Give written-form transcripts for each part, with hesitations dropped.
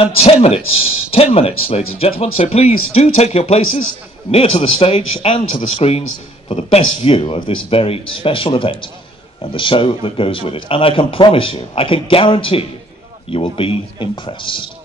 And 10 minutes, ladies and gentlemen, so please do take your places near to the stage and to the screens for the best view of this very special event and the show that goes with it. And I can promise you, I can guarantee you, you will be impressed.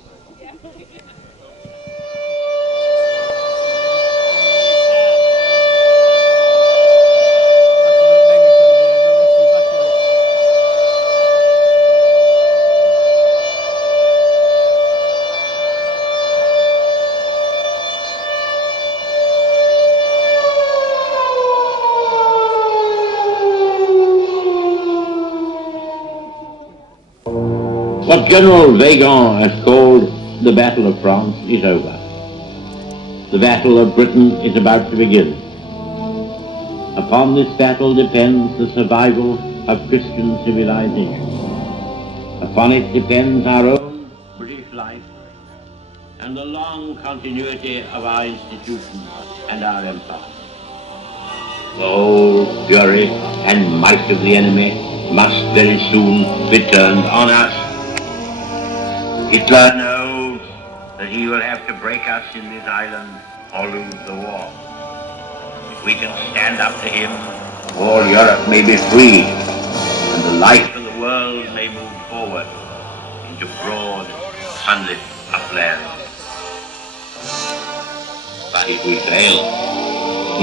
What General Weygand has called the Battle of France is over. The Battle of Britain is about to begin. Upon this battle depends the survival of Christian civilization. Upon it depends our own British life and the long continuity of our institutions and our empire. The whole fury and might of the enemy must very soon be turned on us. Hitler knows that he will have to break us in this island or lose the war. If we can stand up to him, all Europe may be free, and the life of the world may move forward into broad, sunlit uplands. But if we fail,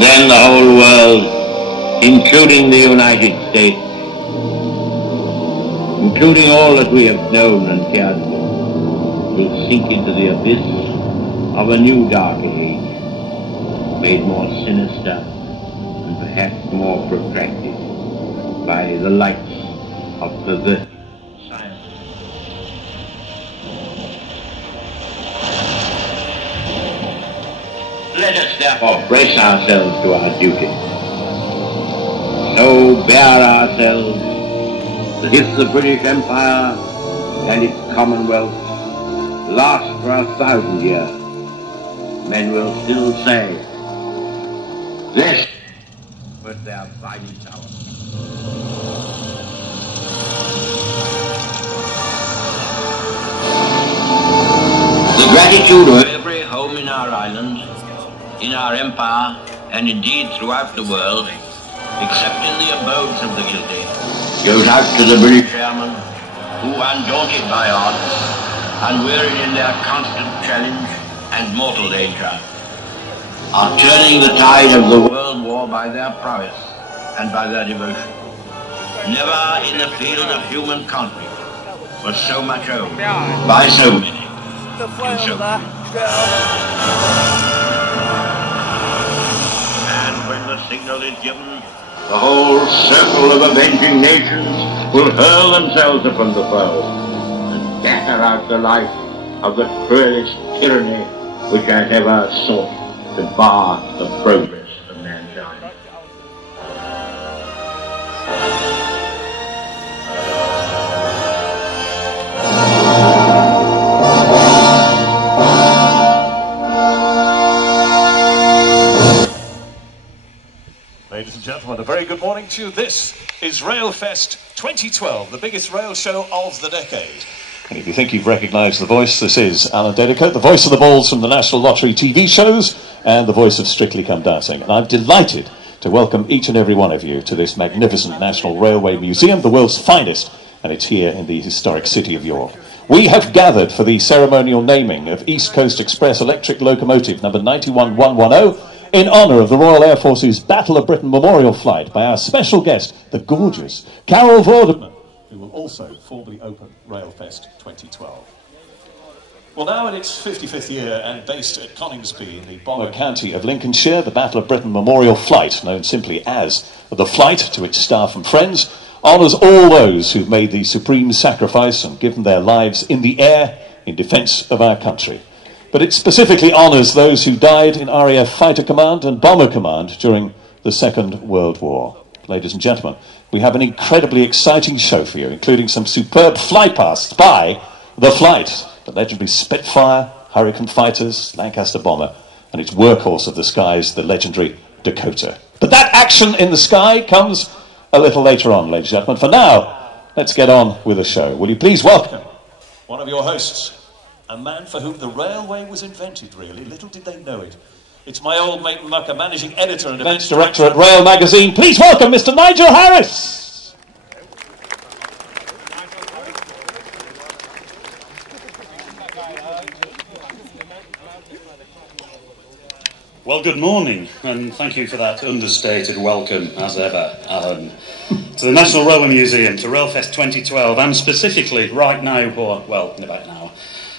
then the whole world, including the United States, including all that we have known and cared for, will sink into the abyss of a new dark age, made more sinister and perhaps more protracted by the lights of perverted science. Let us therefore brace ourselves to our duty. So bear ourselves that if the British Empire and its Commonwealth last for 1,000 years, men will still say, this was their finest hour. The gratitude of every home in our island, in our empire, and indeed throughout the world, except in the abodes of the guilty, goes out to the British airmen who, undaunted by odds, unwearied in their constant challenge and mortal danger, are turning the tide of the world war by their prowess and by their devotion. Never in the field of human conflict was so much owed by so many in so few. And when the signal is given, the whole circle of avenging nations will hurl themselves upon the foe, scatter out the life of the cruelest tyranny which has ever sought to bar the progress of mankind. Ladies and gentlemen, a very good morning to you. This is Railfest 2012, the biggest rail show of the decade. And if you think you've recognised the voice, this is Allan, the voice of the balls from the National Lottery TV shows and the voice of Strictly Come Dancing. And I'm delighted to welcome each and every one of you to this magnificent National Railway Museum, the world's finest, and it's here in the historic city of York. We have gathered for the ceremonial naming of East Coast Express Electric Locomotive number 91110 in honour of the Royal Air Force's Battle of Britain Memorial Flight by our special guest, the gorgeous Carrol vordaman, who will also formally open Railfest 2012. Well, now in its 55th year and based at Coningsby in the Bomber County of Lincolnshire, the Battle of Britain Memorial Flight, known simply as the Flight to its staff and friends, honours all those who've made the supreme sacrifice and given their lives in the air in defence of our country. But it specifically honours those who died in RAF Fighter Command and Bomber Command during the Second World War. Ladies and gentlemen, we have an incredibly exciting show for you, including some superb flypasts by the Flight, the legendary Spitfire, Hurricane fighters, Lancaster bomber, and its workhorse of the skies, the legendary Dakota. But that action in the sky comes a little later on, ladies and gentlemen. For now, let's get on with the show. Will you please welcome one of your hosts, A man for whom the railway was invented, really. Little did they know it. It's my old mate Mucker, managing editor and events director at Rail magazine. Please welcome Mr. Nigel Harris. Well, good morning, and thank you for that understated welcome, as ever, Allan, to the National Railway Museum, to Railfest 2012, and specifically right now, or, well, in about an hour,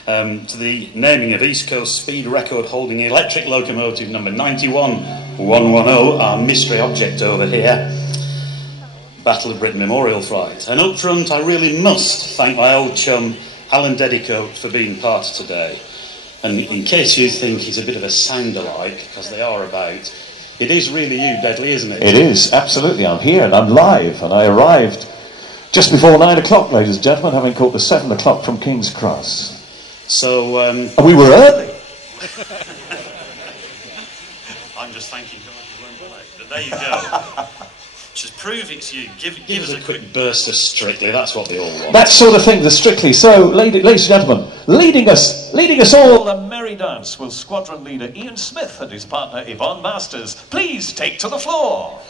to the naming of East Coast speed record holding electric locomotive number 91110, our mystery object over here, Battle of Britain Memorial Flight. And up front, I really must thank my old chum, Allan Dedicoat, for being part of today. And in case you think he's a bit of a sound-alike, because they are about, it is really you, Deadly, isn't it? It is, absolutely. I'm here and I'm live, and I arrived just before 9 o'clock, ladies and gentlemen, having caught the 7 o'clock from King's Cross. So, and we were early. I'm just thanking God you weren't late. But there you go. Just prove it's you. Give us a quick burst of Strictly. That's what they all want. That sort of thing, the Strictly. So, ladies and gentlemen, leading us all a merry dance will squadron leader Ian Smith and his partner Yvonne Masters. Please take to the floor.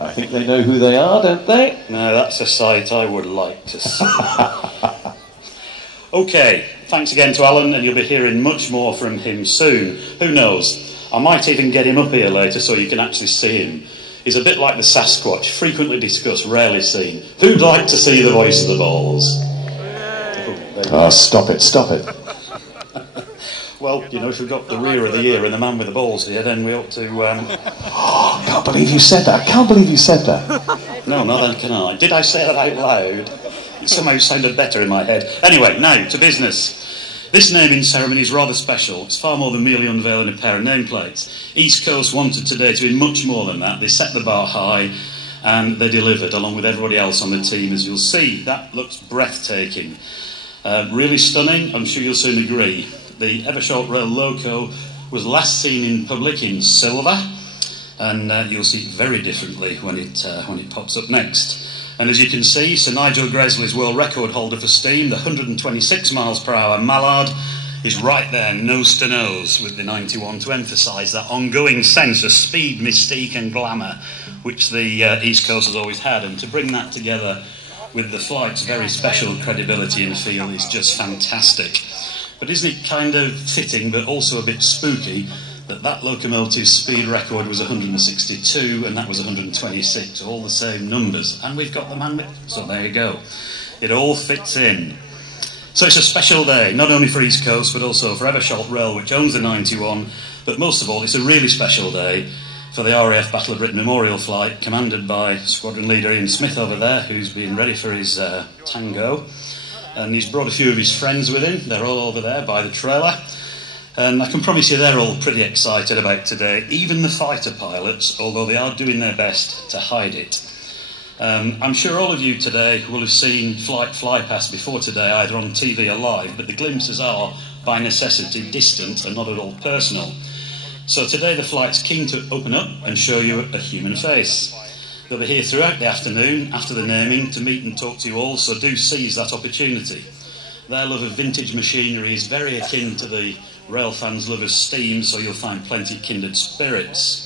I think they know who they are, don't they? No, that's a sight I would like to see. Okay, thanks again to Allan, and you'll be hearing much more from him soon. Who knows? I might even get him up here later so you can actually see him. He's a bit like the Sasquatch, frequently discussed, rarely seen. Who'd like to see the voice of the balls? Oh, stop it. Well, you know, if we've got the rear of the ear and the man with the balls here, then we ought to... Oh, I can't believe you said that. No, not then can I. Did I say that out loud? It somehow sounded better in my head. Anyway, now, to business. This naming ceremony is rather special. It's far more than merely unveiling a pair of nameplates. East Coast wanted today to be much more than that. They set the bar high, and they delivered, along with everybody else on the team, as you'll see. That looks breathtaking. Really stunning, I'm sure you'll soon agree. The Evershort Rail loco was last seen in public in silver, and you'll see it very differently when it pops up next. And as you can see, Sir Nigel Gresley's world record holder for steam, the 126 miles per hour Mallard, is right there, nose to nose with the 91, to emphasise that ongoing sense of speed, mystique and glamour which the East Coast has always had, and to bring that together with the flight's very special credibility and feel is just fantastic. But isn't it kind of fitting, but also a bit spooky, that locomotive's speed record was 162 and that was 126, all the same numbers, and we've got the man with, so there you go. It all fits in. So it's a special day, not only for East Coast, but also for Evershort Rail, which owns the 91, but most of all, it's a really special day for the RAF Battle of Britain Memorial Flight, commanded by Squadron Leader Ian Smith over there, who's been ready for his tango. And he's brought a few of his friends with him. They're all over there by the trailer. And I can promise you they're all pretty excited about today, even the fighter pilots, although they are doing their best to hide it. I'm sure all of you today will have seen flight fly past before today, either on TV or live, but the glimpses are, by necessity, distant and not at all personal. So today the flight's keen to open up and show you a human face. They'll be here throughout the afternoon, after the naming, to meet and talk to you all, so do seize that opportunity. Their love of vintage machinery is very akin to the rail fans' love of steam, so you'll find plenty of kindred spirits.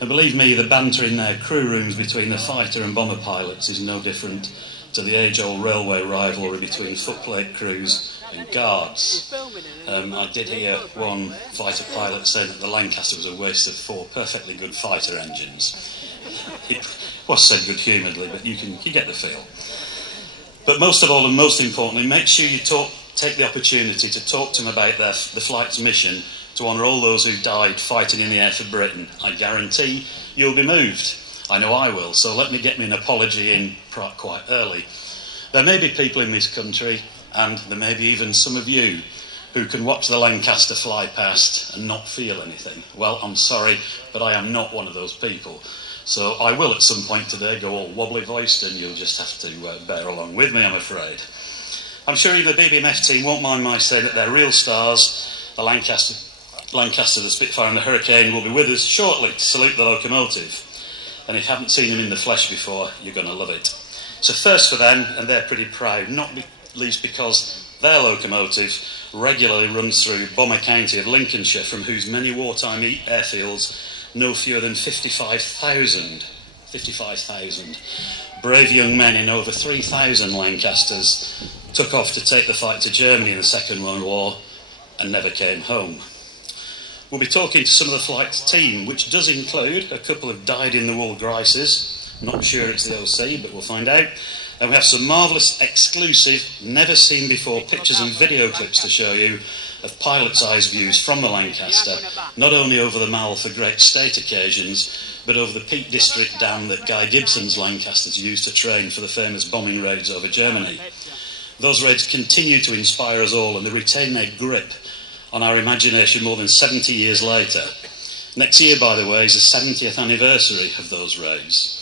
And believe me, the banter in their crew rooms between the fighter and bomber pilots is no different to the age-old railway rivalry between footplate crews and guards. I did hear one fighter pilot say that the Lancaster was a waste of 4 perfectly good fighter engines. It was said good-humouredly, but you get the feel. But most of all, and most importantly, make sure you take the opportunity to talk to them about the flight's mission to honour all those who died fighting in the air for Britain. I guarantee you'll be moved. I know I will, so let me get me an apology in quite early. There may be people in this country, and there may be even some of you, who can watch the Lancaster fly past and not feel anything. Well, I'm sorry, but I am not one of those people. So I will at some point today go all wobbly-voiced, and you'll just have to bear along with me, I'm afraid. I'm sure even the BBMF team won't mind my saying that their real stars, the Lancaster, the Spitfire and the Hurricane, will be with us shortly to salute the locomotive. And if you haven't seen them in the flesh before, you're going to love it. It's a first for them, and they're pretty proud, not least because Their locomotive regularly runs through Bomber County of Lincolnshire, from whose many wartime airfields no fewer than 55,000 brave young men in over 3,000 Lancasters took off to take the fight to Germany in the Second World War and never came home. We'll be talking to some of the flight's team, which does include a couple of dyed-in-the-wool Grices. Not sure it's the OC, but we'll find out. And we have some marvellous, exclusive, never-seen-before pictures and video clips to show you of pilot's eyes views from the Lancaster, not only over the Mall for great state occasions, but over the Peak District dam that Guy Gibson's Lancasters used to train for the famous bombing raids over Germany. Those raids continue to inspire us all, and they retain their grip on our imagination more than 70 years later. Next year, by the way, is the 70th anniversary of those raids.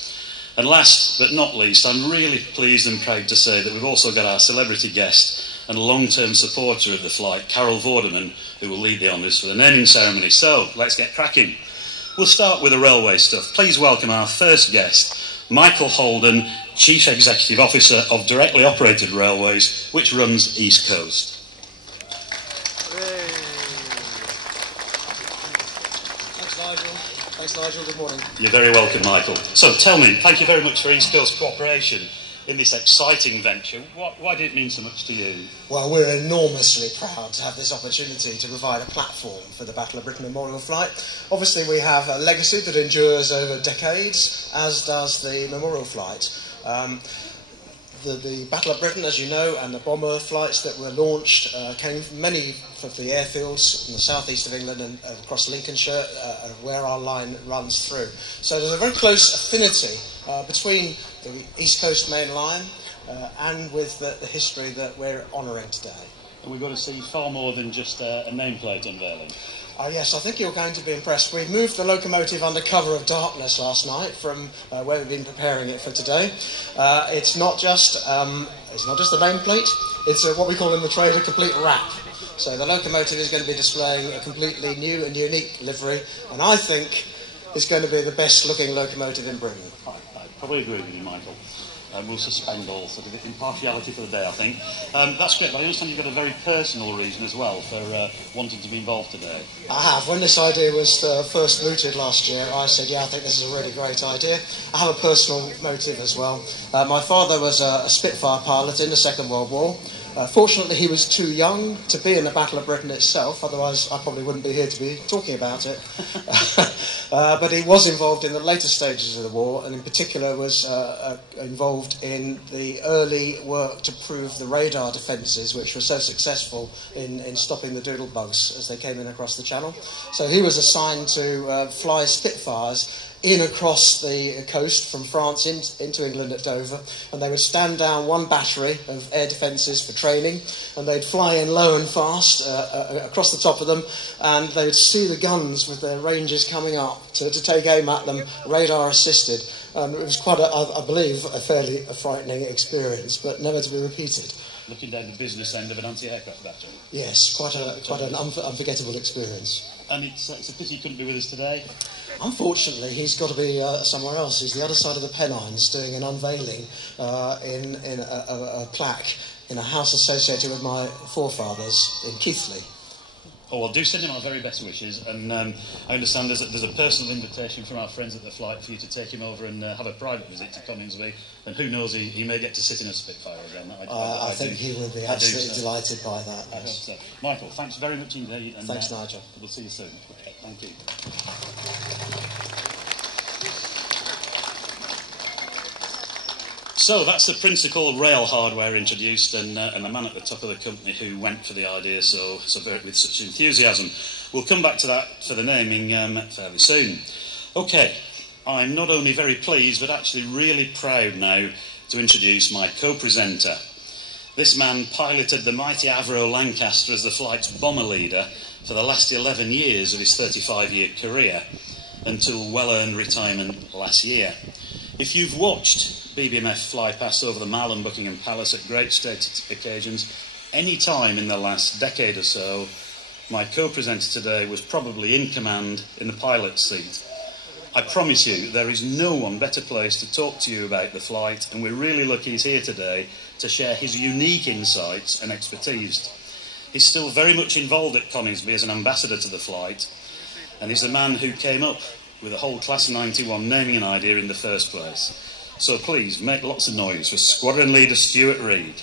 And last but not least, I'm really pleased and proud to say that we've also got our celebrity guest and long-term supporter of the flight, Carrol Vordaman, who will lead the honours for the naming ceremony. So, let's get cracking. We'll start with the railway stuff. Please welcome our first guest, Michael Holden, Chief Executive Officer of Directly Operated Railways, which runs East Coast. Thanks, Nigel. Good morning. You're very welcome, Michael. So tell me, thank you very much for East Coast cooperation in this exciting venture. Why did it mean so much to you? Well, we're enormously proud to have this opportunity to provide a platform for the Battle of Britain Memorial Flight. Obviously, we have a legacy that endures over decades, as does the Memorial Flight. The Battle of Britain, as you know, and the bomber flights that were launched came from many of the airfields in the southeast of England and across Lincolnshire, where our line runs through. So there's a very close affinity between the East Coast main line and with the history that we're honouring today. And we've got to see far more than just a nameplate unveiling. Yes, I think you're going to be impressed. We moved the locomotive under cover of darkness last night from where we've been preparing it for today. It's not just a nameplate. It's what we call in the trade a complete wrap. So the locomotive is going to be displaying a completely new and unique livery, and I think it's going to be the best looking locomotive in Britain. I probably agree with you, Michael. We'll suspend all sort of impartiality for the day, I think. That's great, but I understand you've got a very personal reason as well for wanting to be involved today. I have. When this idea was first mooted last year, I said, I think this is a really great idea. I have a personal motive as well. My father was a Spitfire pilot in the Second World War. Fortunately, he was too young to be in the Battle of Britain itself, otherwise I probably wouldn't be here to be talking about it. But he was involved in the later stages of the war, and in particular was involved in the early work to prove the radar defences, which were so successful in stopping the doodlebugs as they came in across the channel. So he was assigned to fly Spitfires in across the coast from France into England at Dover, and they would stand down one battery of air defences for training, and they'd fly in low and fast across the top of them, and they would see the guns with their ranges coming up to take aim at them, radar assisted. It was quite, I believe, a fairly frightening experience, but never to be repeated. Looking down the business end of an anti-aircraft battery. Yes, quite an unforgettable experience. And it's a pity he couldn't be with us today. Unfortunately, he's got to be somewhere else. He's the other side of the Pennines doing an unveiling in a plaque in a house associated with my forefathers in Keighley. Oh, well, do send him our very best wishes, and I understand there's a personal invitation from our friends at the flight for you to take him over and have a private visit to Coningsby, and who knows, he may get to sit in a Spitfire again. I think he will be absolutely delighted by that. I hope so. Michael, thanks very much indeed. And, thanks, Nigel. We'll see you soon. Okay, thank you. So that's the principal rail hardware introduced, and the man at the top of the company who went for the idea with such enthusiasm. We'll come back to that for the naming fairly soon. Okay, I'm not only very pleased, but actually really proud now to introduce my co-presenter. This man piloted the mighty Avro Lancaster as the flight's bomber leader for the last 11 years of his 35-year career, until well-earned retirement last year. If you've watched BBMF fly past over the Mall and Buckingham Palace at great state occasions any time in the last decade or so, my co-presenter today was probably in command in the pilot's seat. I promise you there is no one better placed to talk to you about the flight, and we're really lucky he's here today to share his unique insights and expertise. He's still very much involved at Coningsby as an ambassador to the flight, and he's the man who came up with the whole Class 91 naming an idea in the first place. So please, make lots of noise for Squadron Leader Stuart Reid.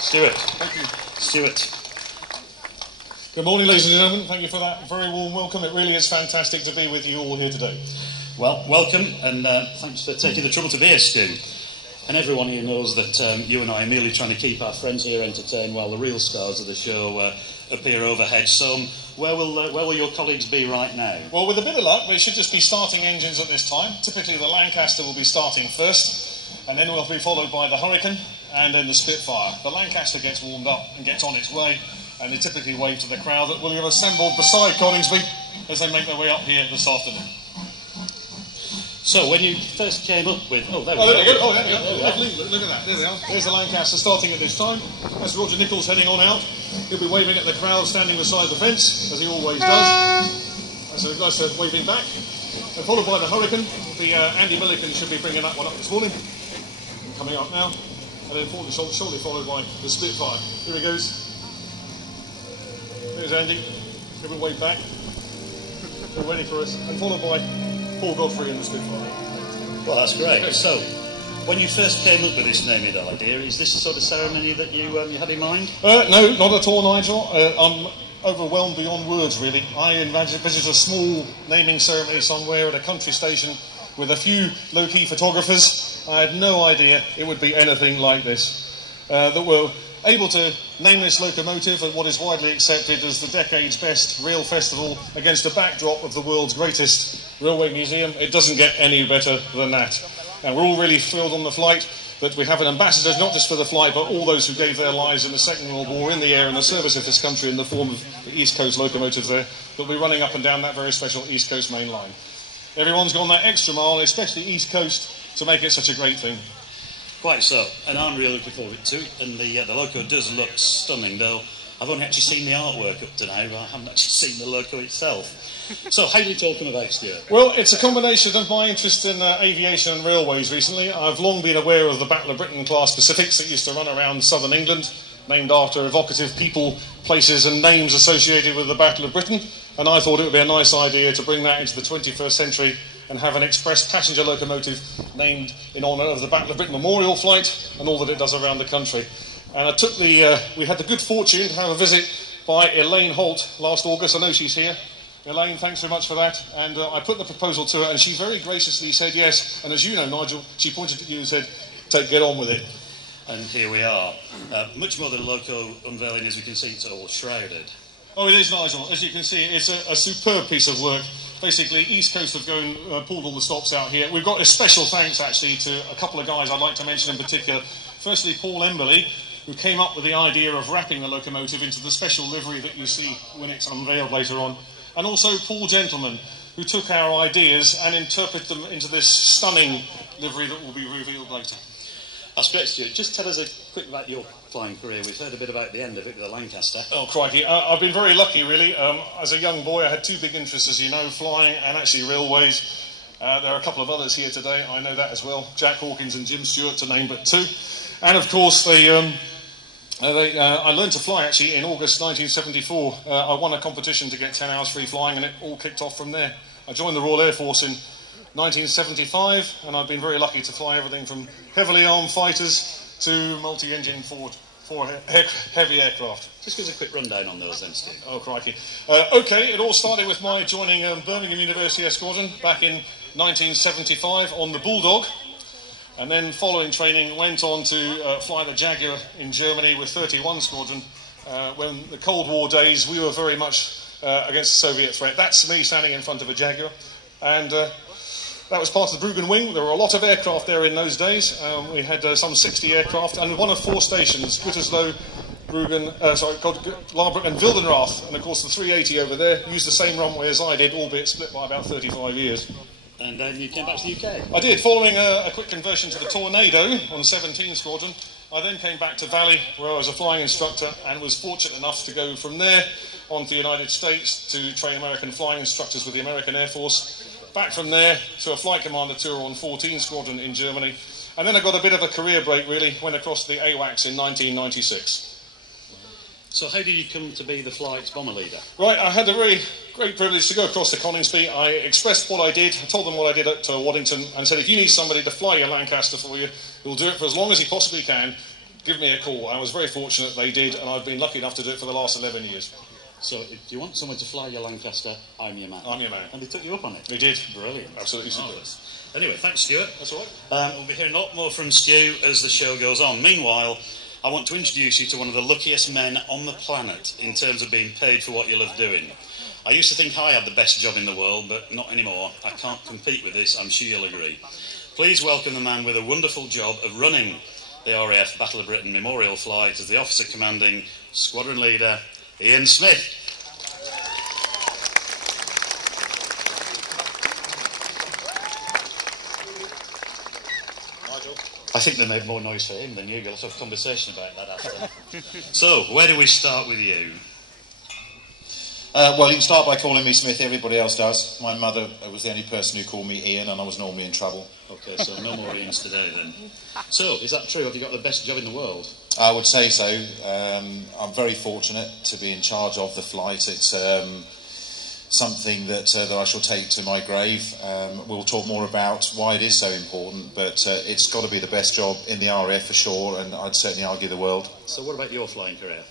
Stuart. Thank you. Stuart. Good morning, ladies and gentlemen. Thank you for that very warm welcome. It really is fantastic to be with you all here today. Well, welcome, and thanks for taking the trouble to be here, Stu. And everyone here knows that you and I are merely trying to keep our friends here entertained while the real stars of the show appear overhead. So, where will your colleagues be right now? Well, with a bit of luck, we should just be starting engines at this time. Typically, the Lancaster will be starting first, and then we'll be followed by the Hurricane, and then the Spitfire. The Lancaster gets warmed up and gets on its way, and they typically wave to the crowd that will have assembled beside Coningsby as they make their way up here this afternoon. So, when you first came up with... there we go. There we go. Look at that. There we are. There's the Lancaster starting at this time. That's Roger Nichols heading on out. He'll be waving at the crowd standing beside the fence, as he always does. That's a nice waving back. And followed by the Hurricane. The Andy Milliken should be bringing that one up this morning. Coming up now. And then shortly followed by the Spitfire. Here he goes. There's Andy. He'll be waved back. They're ready for us. And followed by Paul Godfrey and the Spitfire. Well, that's great. Okay. So, when you first came up with this naming idea, is this the sort of ceremony that you had in mind? No, not at all, Nigel. I'm overwhelmed beyond words, really. I envisaged a small naming ceremony somewhere at a country station with a few low-key photographers. I had no idea it would be anything like this. That were able to name this locomotive at what is widely accepted as the decade's best rail festival against a backdrop of the world's greatest railway museum. It doesn't get any better than that. And we're all really thrilled on the flight that we have an ambassador, not just for the flight, but all those who gave their lives in the Second World War in the air in the service of this country in the form of the East Coast locomotives there, that will be running up and down that very special East Coast main line. Everyone's gone that extra mile, especially East Coast, to make it such a great thing. Quite so, and I'm really looking forward to it, and the loco does look stunning, though I've only actually seen the artwork up to now, but I haven't actually seen the loco itself. So, how did it all come about, Stuart? Well, it's a combination of my interest in aviation and railways recently. I've long been aware of the Battle of Britain class Pacifics that used to run around southern England, named after evocative people, places and names associated with the Battle of Britain, and I thought it would be a nice idea to bring that into the 21st century and have an express passenger locomotive named in honour of the Battle of Britain Memorial Flight and all that it does around the country. And I took we had the good fortune to have a visit by Elaine Holt last August. I know she's here. Elaine, thanks very much for that. And I put the proposal to her, and she very graciously said yes. And as you know, Nigel, she pointed at you and said, get on with it. And here we are. Much more than a loco unveiling, as you can see, it's all shrouded. Oh, it is, Nigel. As you can see, it's a superb piece of work. Basically, East Coast have pulled all the stops out here. We've got a special thanks, actually, to a couple of guys I'd like to mention in particular. Firstly, Paul Emberley, who came up with the idea of wrapping the locomotive into the special livery that you see when it's unveiled later on. And also Paul Gentleman, who took our ideas and interpreted them into this stunning livery that will be revealed later. That's great, Stuart. Just tell us a quick about your flying career. We've heard a bit about the end of it with the Lancaster. Oh, crikey. I've been very lucky, really. As a young boy, I had two big interests, as you know, flying and actually railways. There are a couple of others here today, I know that as well. Jack Hawkins and Jim Stewart, to name but two. And, of course, I learned to fly, actually, in August 1974. I won a competition to get 10 hours free flying, and it all kicked off from there. I joined the Royal Air Force in 1975, and I've been very lucky to fly everything from heavily armed fighters to multi-engine four heavy aircraft. Just give us a quick rundown on those then, Steve. Oh, crikey. OK, it all started with my joining Birmingham University Air Squadron back in 1975 on the Bulldog, and then following training went on to fly the Jaguar in Germany with 31 Squadron. When the Cold War days, we were very much against the Soviet threat. That's me standing in front of a Jaguar, and that was part of the Bruggen wing. There were a lot of aircraft there in those days. We had some 60 aircraft, and one of four stations, Gütersloh, Bruggen, Larbruck and Wildenrath, and of course the 380 over there used the same runway as I did, albeit split by about 35 years. And then you came back to the UK? I did, following a quick conversion to the Tornado on 17 Squadron. I then came back to Valley, where I was a flying instructor, and was fortunate enough to go from there on to the United States to train American flying instructors with the American Air Force. Back from there to a flight commander tour on 14 Squadron in Germany. And then I got a bit of a career break, really. Went across the AWACS in 1996. So how did you come to be the flight's bomber leader? Right, I had the very great privilege to go across to Coningsby. I expressed what I did, I told them what I did at Waddington, and said, if you need somebody to fly your Lancaster for you, who'll do it for as long as he possibly can, give me a call. I was very fortunate they did, and I've been lucky enough to do it for the last 11 years. So if you want someone to fly your Lancaster, I'm your man. I'm your man. And they took you up on it? They did. Brilliant. Absolutely super. Marvellous. Anyway, thanks, Stuart. That's all right. We'll be hearing a lot more from Stu as the show goes on. Meanwhile, I want to introduce you to one of the luckiest men on the planet in terms of being paid for what you love doing. I used to think I had the best job in the world, but not anymore. I can't compete with this, I'm sure you'll agree. Please welcome the man with a wonderful job of running the RAF Battle of Britain Memorial Flight as the Officer Commanding Squadron Leader, Ian Smith. I think they made more noise for him than you. Let's have a conversation about that after. So, where do we start with you? Well, you can start by calling me Smith. Everybody else does. My mother was the only person who called me Ian, and I was normally in trouble. Okay, so no more Ians today then. So, is that true? Have you got the best job in the world? I would say so. I'm very fortunate to be in charge of the flight. It's something that I shall take to my grave. We'll talk more about why it is so important, but it's got to be the best job in the RAF for sure, and I'd certainly argue the world. So what about your flying career?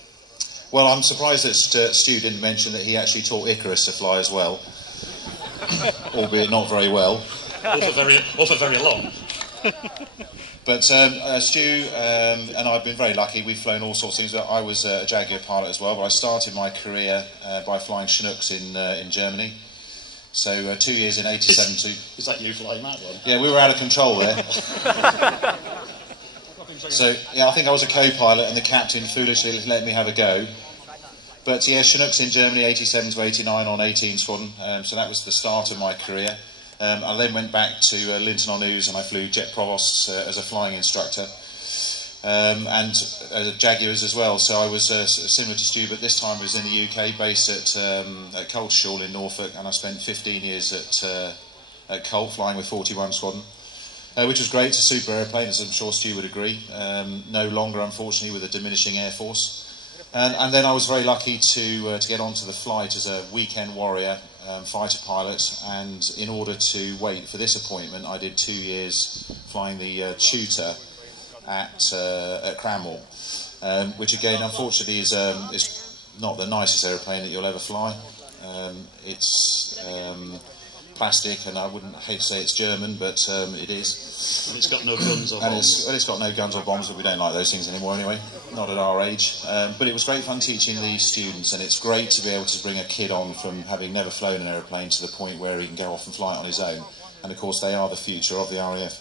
Well, I'm surprised that Stu didn't mention that he actually taught Icarus to fly as well, albeit not very well. Or for very long. But Stu and I've been very lucky. We've flown all sorts of things. I was a Jaguar pilot as well, but I started my career by flying Chinooks in Germany. So 2 years in 87 Is that you flying that one? Yeah, we were out of control there. So, yeah, I think I was a co-pilot and the captain foolishly let me have a go. But, yeah, Chinooks in Germany, 87 to 89 on 18 Squadron. So that was the start of my career. I then went back to Linton-on-Ouse and I flew Jet Provosts as a flying instructor. And Jaguars as well. So I was similar to Stu, but this time I was in the UK, based at Coltshall in Norfolk, and I spent 15 years at Colt, flying with 41 Squadron. Which was great. It's a super airplane, as I'm sure Stu would agree. No longer, unfortunately, with a diminishing air force. And then I was very lucky to get onto the flight as a weekend warrior fighter pilot. And in order to wait for this appointment, I did 2 years flying the Tutor at Cranwell, which again, unfortunately, is not the nicest aeroplane that you'll ever fly. It's plastic, and I wouldn't hate to say it's German, but it is. And it's got no guns or bombs. It's got no guns or bombs, but we don't like those things anymore anyway, not at our age. But it was great fun teaching these students, and it's great to be able to bring a kid on from having never flown an aeroplane to the point where he can go off and fly it on his own. And of course, they are the future of the RAF.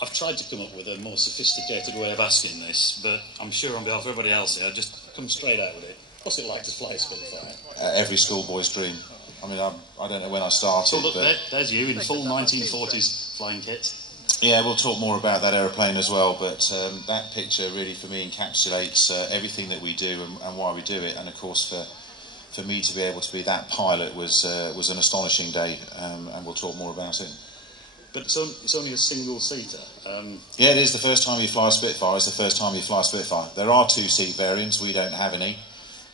I've tried to come up with a more sophisticated way of asking this, but I'm sure on behalf of everybody else here, I'll just come straight out with it. What's it like to fly a Spitfire? Every schoolboy's dream. I mean, I don't know when I started. So look, but there's you in full 1940s flying kit. Yeah, we'll talk more about that aeroplane as well, but that picture really, for me, encapsulates everything that we do and why we do it. And of course, for me to be able to be that pilot was an astonishing day, and we'll talk more about it. But it's only a single-seater. Yeah, it is. The first time you fly a Spitfire is the first time you fly a Spitfire. There are two-seat variants. We don't have any.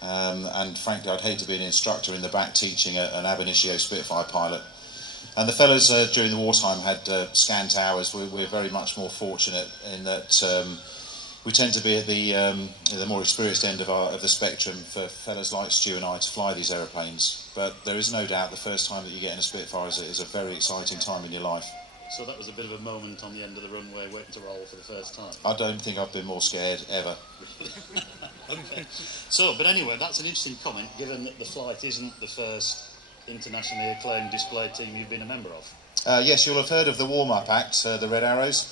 And frankly, I'd hate to be an instructor in the back teaching an ab initio Spitfire pilot. And the fellas during the wartime had scant hours. We're very much more fortunate in that we tend to be at the more experienced end of the spectrum for fellas like Stu and I to fly these aeroplanes. But there is no doubt the first time that you get in a Spitfire is a very exciting time in your life. So that was a bit of a moment on the end of the runway waiting to roll for the first time. I don't think I've been more scared ever. Okay. So, but anyway, that's an interesting comment, given that the flight isn't the first internationally acclaimed display team you've been a member of. Yes, you'll have heard of the warm-up act, the Red Arrows.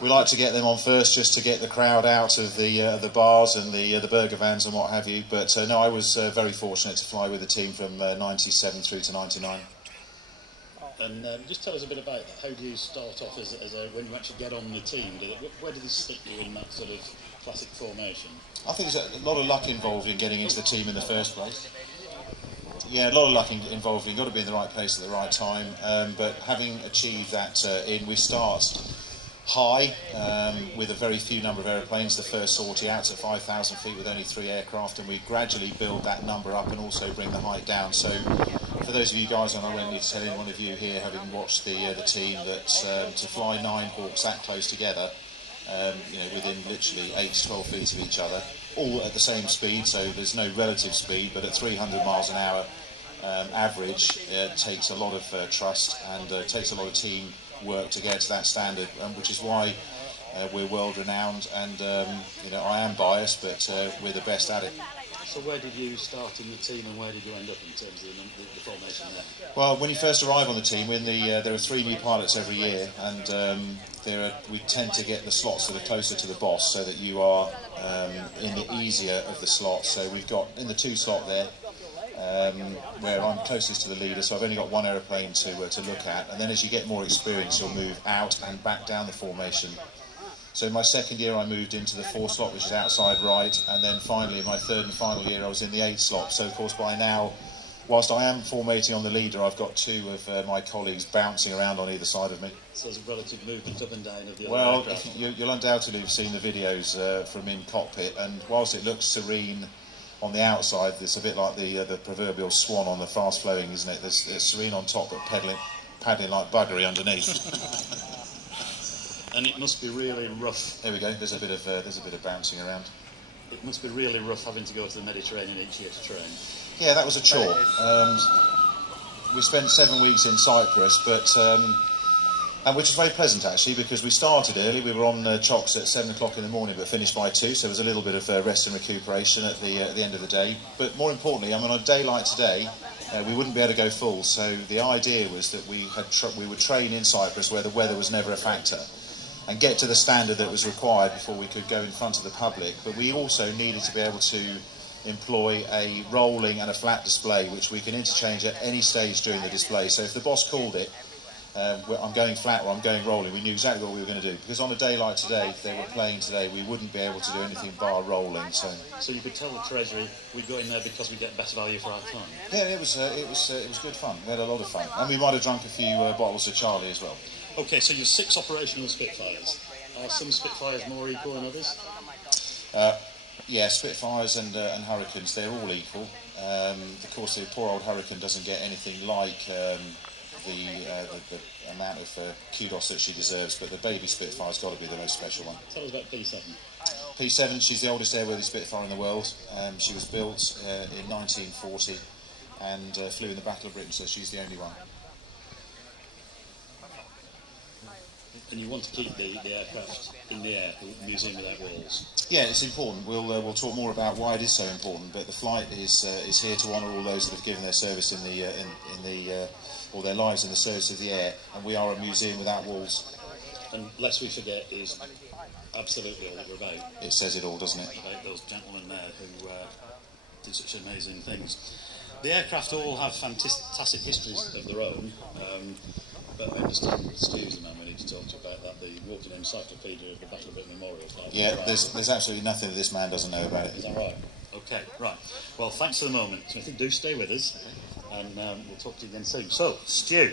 We like to get them on first just to get the crowd out of the bars and the burger vans and what have you. But no, I was very fortunate to fly with the team from 97 through to 99. And just tell us a bit about that. How do you start off when you actually get on the team? Where do they stick you in that sort of classic formation? I think there's a lot of luck involved in getting into the team in the first place. Yeah, a lot of luck involved. You've got to be in the right place at the right time. But having achieved that, we start high with a very few number of aeroplanes. The first sortie out at 5,000 feet with only 3 aircraft, and we gradually build that number up and also bring the height down. So for those of you guys, and I won't need to tell any one of you here, having watched the team, that to fly 9 Hawks that close together, within literally 8 to 12 feet of each other, all at the same speed, so there's no relative speed, but at 300 miles an hour average, takes a lot of trust and takes a lot of team work to get to that standard, which is why we're world renowned, and I am biased, but we're the best at it. So where did you start in the team, and where did you end up in terms of the formation there? Well, when you first arrive on the team, there are 3 new pilots every year, and we tend to get the slots that are closer to the boss, so that you are in the easier of the slots. So we've got in the 2 slot there, where I'm closest to the leader, so I've only got 1 aeroplane to look at, and then as you get more experience, you'll move out and back down the formation. So in my second year I moved into the 4 slot, which is outside right, and then finally in my 3rd and final year I was in the 8 slot. So of course by now, whilst I am formating on the leader, I've got 2 of my colleagues bouncing around on either side of me. So there's a relative movement up and down of the other aircraft. You'll undoubtedly have seen the videos from in cockpit, and whilst it looks serene on the outside, it's a bit like the proverbial swan on the fast flowing, isn't it? It's serene on top, but paddling like buggery underneath. And it must be really rough. There we go. There's a bit of bouncing around. It must be really rough having to go to the Mediterranean each year to train. Yeah, that was a chore. We spent 7 weeks in Cyprus, and which was very pleasant actually, because we started early. We were on chocks at 7 o'clock in the morning, but finished by 2. So there was a little bit of rest and recuperation at the end of the day. But more importantly, on a day like today, we wouldn't be able to go full. So the idea was that we would train in Cyprus, where the weather was never a factor, and get to the standard that was required before we could go in front of the public. But we also needed to be able to employ a rolling and a flat display, which we can interchange at any stage during the display. So if the boss called it, I'm going flat or I'm going rolling, we knew exactly what we were going to do. Because on a day like today, if they were playing today, we wouldn't be able to do anything bar rolling. So you could tell the Treasury we'd go in there because we get better value for our time. Yeah, it was good fun. We had a lot of fun, and we might have drunk a few bottles of Charlie as well. Okay, so you're 6 operational Spitfires. Are some Spitfires more equal than others? Yeah, Spitfires and Hurricanes, they're all equal. Of course, the poor old Hurricane doesn't get anything like the amount of kudos that she deserves, but the baby Spitfire's got to be the most special one. Tell us about P7. P7, she's the oldest airworthy Spitfire in the world. She was built in 1940 and flew in the Battle of Britain, so she's the only one. And you want to keep the aircraft in the air, the museum without walls? Yeah, it's important. We'll talk more about why it is so important. But the flight is here to honour all those that have given their service or their lives in the service of the air. And we are a museum without walls. And lest we forget is absolutely all that we're about. It says it all, doesn't it? About those gentlemen there who did such amazing things. The aircraft all have fantastic histories of their own. But I understand, excuse the man, we need to talk to you about that, the walking encyclopedia of the Battle of Britain Memorial. Yeah, there's absolutely nothing that this man doesn't know about it. Is that right? Okay, right. Well, thanks for the moment. So I think do stay with us, and we'll talk to you again soon. So, Stu,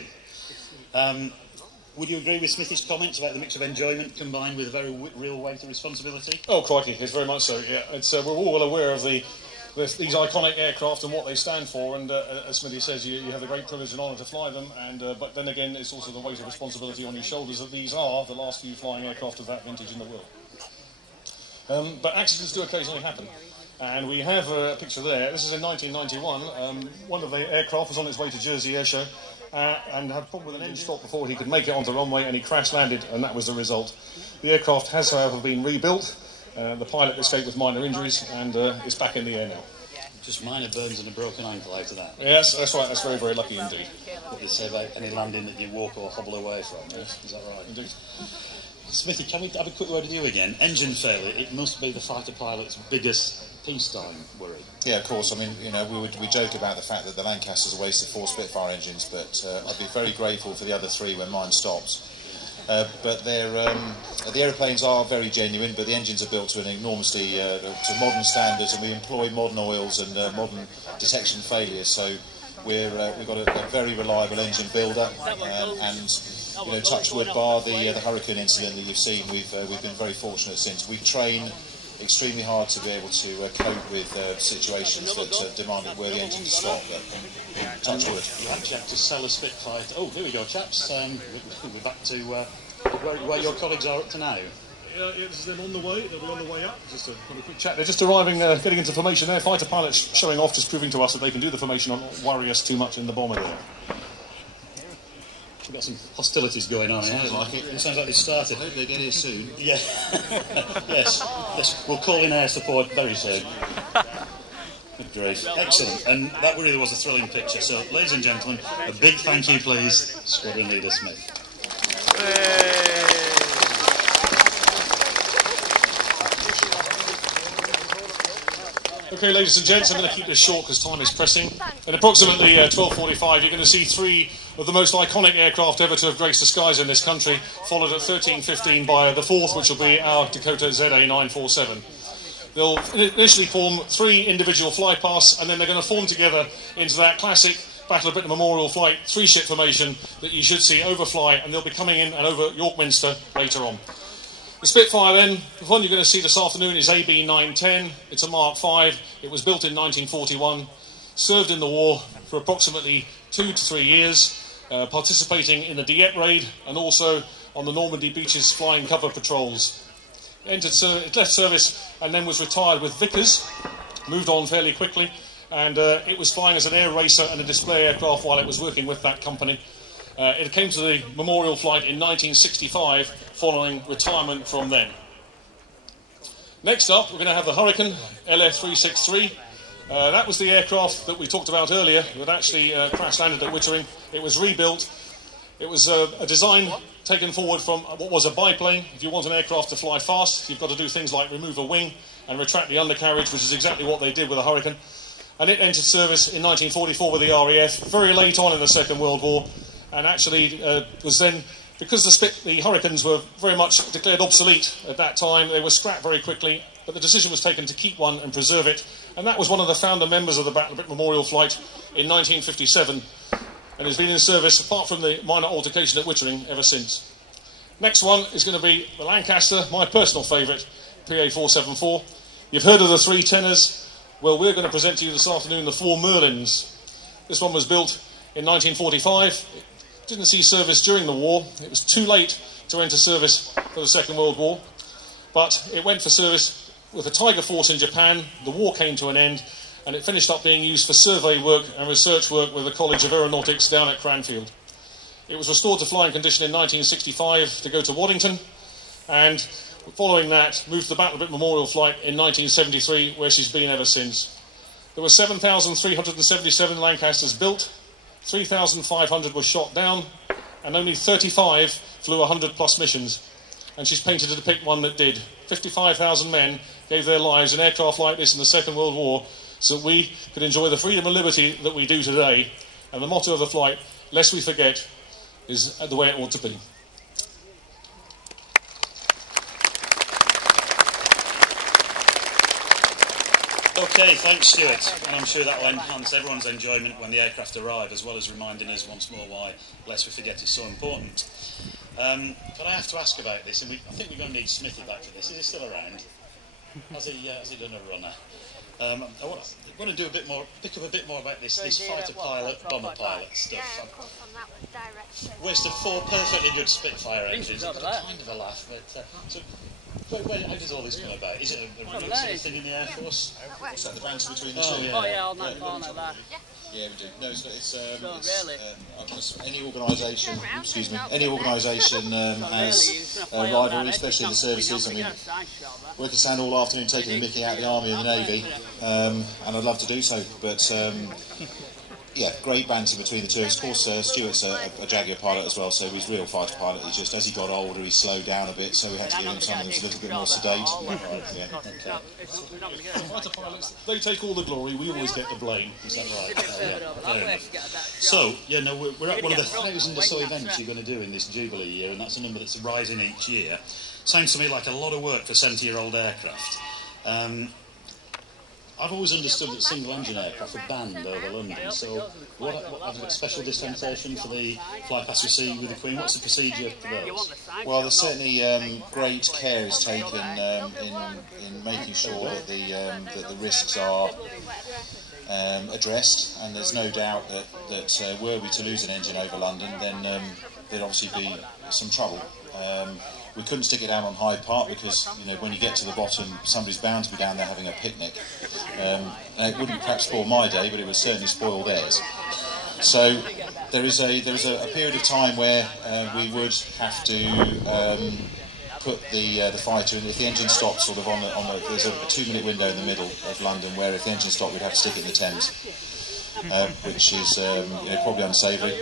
would you agree with Smithy's comments about the mix of enjoyment combined with a very real weight of responsibility? Oh, crikey, it's very much so, yeah. We're all well aware of these iconic aircraft and what they stand for, and as Smithy says, you have the great privilege and honour to fly them, but then again it's also the weight of responsibility on your shoulders that these are the last few flying aircraft of that vintage in the world. But accidents do occasionally happen, and we have a picture there. This is in 1991. One of the aircraft was on its way to Jersey Airshow and had a problem with an engine stop before he could make it onto the runway, and he crash landed, and that was the result. The aircraft has, however, been rebuilt. The pilot escaped with minor injuries and is back in the air now. Just minor burns and a broken ankle out of that. Yes, that's right. That's very, very lucky indeed. What they say about any landing that you walk or hobble away from, yes? Is that right? Indeed. Smithy, can we have a quick word with you again? Engine failure, it must be the fighter pilot's biggest peacetime worry. Yeah, of course. I mean, you know, we joke about the fact that the Lancasters are wasted 4 Spitfire engines, but I'd be very grateful for the other 3 when mine stops. But the aeroplanes are very genuine, but the engines are built to an enormously to modern standards, and we employ modern oils and modern detection failures. So we've got a very reliable engine builder, and you know, touch wood, bar the hurricane incident that you've seen, we've been very fortunate since. We train extremely hard to be able to cope with situations that demand where the engine to stop. But touch wood. You actually have to sell a Spitfire. Oh, here we go, chaps. We're back to where your colleagues are up to now. Yeah, this is them on the way. They'll be on the way up. Just a quick chat. They're just arriving, getting into formation there. Fighter pilots showing off, just proving to us that they can do the formation and not worry us too much in the bomber there. We've got some hostilities going on here. Sounds like it. It sounds like they started. I hope they get here soon. Yeah. Yes. We'll call in air support very soon. Good grief. Excellent. And that really was a thrilling picture. So, ladies and gentlemen, a big thank you, please, Squadron Leader Smith. Okay, ladies and gents, I'm going to keep this short because time is pressing. In approximately 12:45, you're going to see 3 of the most iconic aircraft ever to have graced the skies in this country, followed at 13:15 by the 4th, which will be our Dakota ZA947. They'll initially form 3 individual fly paths, and then they're going to form together into that classic Battle of Britain Memorial Flight 3-ship formation that you should see overfly, and they'll be coming in and over York Minster later on. The Spitfire then, the one you're going to see this afternoon is AB910. It's a Mark V. It was built in 1941, served in the war for approximately 2 to 3 years, participating in the Dieppe raid and also on the Normandy beaches flying cover patrols. It left service and then was retired with Vickers, moved on fairly quickly, and it was flying as an air racer and a display aircraft while it was working with that company. It came to the memorial flight in 1965, following retirement from then. Next up, we're going to have the Hurricane LF363. That was the aircraft that we talked about earlier that actually crash-landed at Wittering. It was rebuilt. It was a design taken forward from what was a biplane. If you want an aircraft to fly fast, you've got to do things like remove a wing and retract the undercarriage, which is exactly what they did with the Hurricane. And it entered service in 1944 with the RAF, very late on in the Second World War. And actually was then, because the Hurricanes were very much declared obsolete at that time, they were scrapped very quickly, but the decision was taken to keep one and preserve it, and that was one of the founder members of the Battle of Britain Memorial Flight in 1957, and has been in service, apart from the minor altercation at Wittering, ever since. Next one is going to be the Lancaster, my personal favourite, PA474. You've heard of the 3 Tenors. Well, we're going to present to you this afternoon the 4 Merlins. This one was built in 1945. Didn't see service during the war. It was too late to enter service for the Second World War, but it went for service with a Tiger Force in Japan. The war came to an end, and it finished up being used for survey work and research work with the College of Aeronautics down at Cranfield. It was restored to flying condition in 1965 to go to Waddington, and following that moved to the Battle of Britain Memorial Flight in 1973, where she's been ever since. There were 7,377 Lancasters built, 3,500 were shot down, and only 35 flew 100-plus missions. And she's painted to depict one that did. 55,000 men gave their lives in aircraft like this in the Second World War so that we could enjoy the freedom and liberty that we do today. And the motto of the flight, lest we forget, is the way it ought to be. Okay, thanks, Stuart. And I'm sure that will enhance everyone's enjoyment when the aircraft arrive, as well as reminding us once more why lest we forget is so important. But I have to ask about this, and I think we're going to need Smithy back for this. Is he still around? Has he done a runner? I want to do pick up a bit more about this fighter pilot, bomber pilot stuff. Wasted 4 perfectly good Spitfire engines. It was kind of a laugh, but how does all this come about? Is it a real sort of thing in the Air Force? What's that, the banter between the 2? Oh yeah, all that corner there. Yeah, we do. No, it's any organisation. Excuse me. Any organisation has rivalry, especially the services. I mean, working stand all afternoon taking the mickey out of the army and the navy, and I'd love to do so, but yeah, great banter between the two. Of course, Stuart's a Jaguar pilot as well, so he's a real fighter pilot. He's just, as he got older, he slowed down a bit, so we had to give him something that was a little bit more sedate. Fighter pilots, they take all the glory, we always get the blame. Is that right? So, yeah, no, we're at one of the 1,000 or so events you're going to do in this Jubilee year, and that's a number that's rising each year. Sounds to me like a lot of work for 70-year-old aircraft. I've always understood that single-engine aircraft are banned over London, so what special dispensation for the flypast we see with the Queen? What's the procedure for those? Well, there's certainly great care is taken in making sure that the risks are addressed, and there's no doubt that were we to lose an engine over London, then there'd obviously be some trouble. We couldn't stick it down on Hyde Park because, you know, when you get to the bottom, somebody's bound to be down there having a picnic. And it wouldn't perhaps spoil my day, but it would certainly spoil theirs. So there is a period of time where we would have to put the fighter in. If the engine stops sort of on the there's a 2-minute window in the middle of London where if the engine stopped, we'd have to stick it in the Thames. Which is probably unsavoury.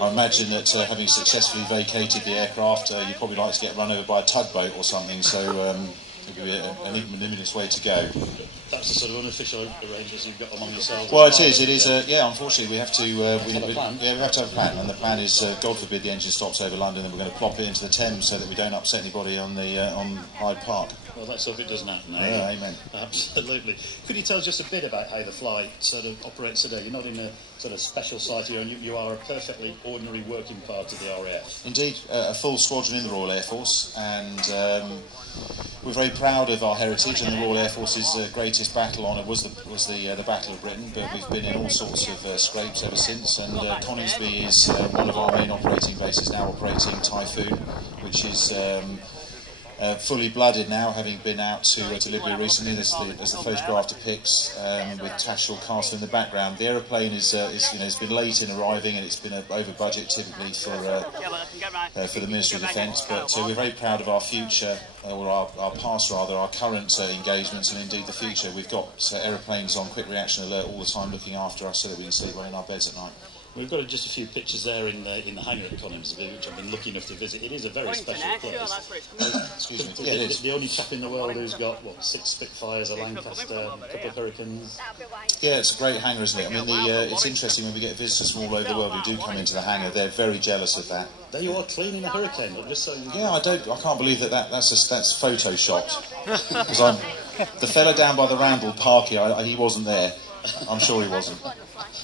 I imagine that having successfully vacated the aircraft, you'd probably like to get run over by a tugboat or something, so it would be an ignominious way to go. That's the sort of unofficial arrangements you've got among yourselves. Well, it is. It is. Unfortunately, we have to. We have to have a plan, and the plan is, God forbid, the engine stops over London, then we're going to plop it into the Thames so that we don't upset anybody on Hyde Park. Well, let's hope it doesn't happen. Yeah, amen. Absolutely. Could you tell us just a bit about how the flight sort of operates today? You're not in a sort of special site here, and you are a perfectly ordinary working part of the RAF. Indeed, a full squadron in the Royal Air Force, and we're very proud of our heritage. And the Royal Air Force's greatest battle honour was the Battle of Britain, but we've been in all sorts of scrapes ever since. And Coningsby is one of our main operating bases now, operating Typhoon, which is fully blooded now, having been out to livery recently. As the photograph depicts, with Tashel Castle in the background. The aeroplane is has been late in arriving, and it's been over budget typically for the Ministry of Defence. But we're very proud of our future, or our past rather, our current engagements, and indeed the future. We've got aeroplanes on quick reaction alert all the time, looking after us so that we can sleep well in our beds at night. We've got just a few pictures there in the hangar at Coningsby, which I've been lucky enough to visit. It is a very special place. Excuse me. Yeah, it is. The only chap in the world who's got 6 Spitfires, a Lancaster, a couple of Hurricanes. Yeah, it's a great hangar, isn't it? I mean, it's interesting when we get visitors from all over the world who do come into the hangar. They're very jealous of that. There you are, cleaning a Hurricane, but just so you... Yeah, I can't believe that's photoshopped. Because the fella down by the Ramble Park here, he wasn't there. I'm sure he wasn't.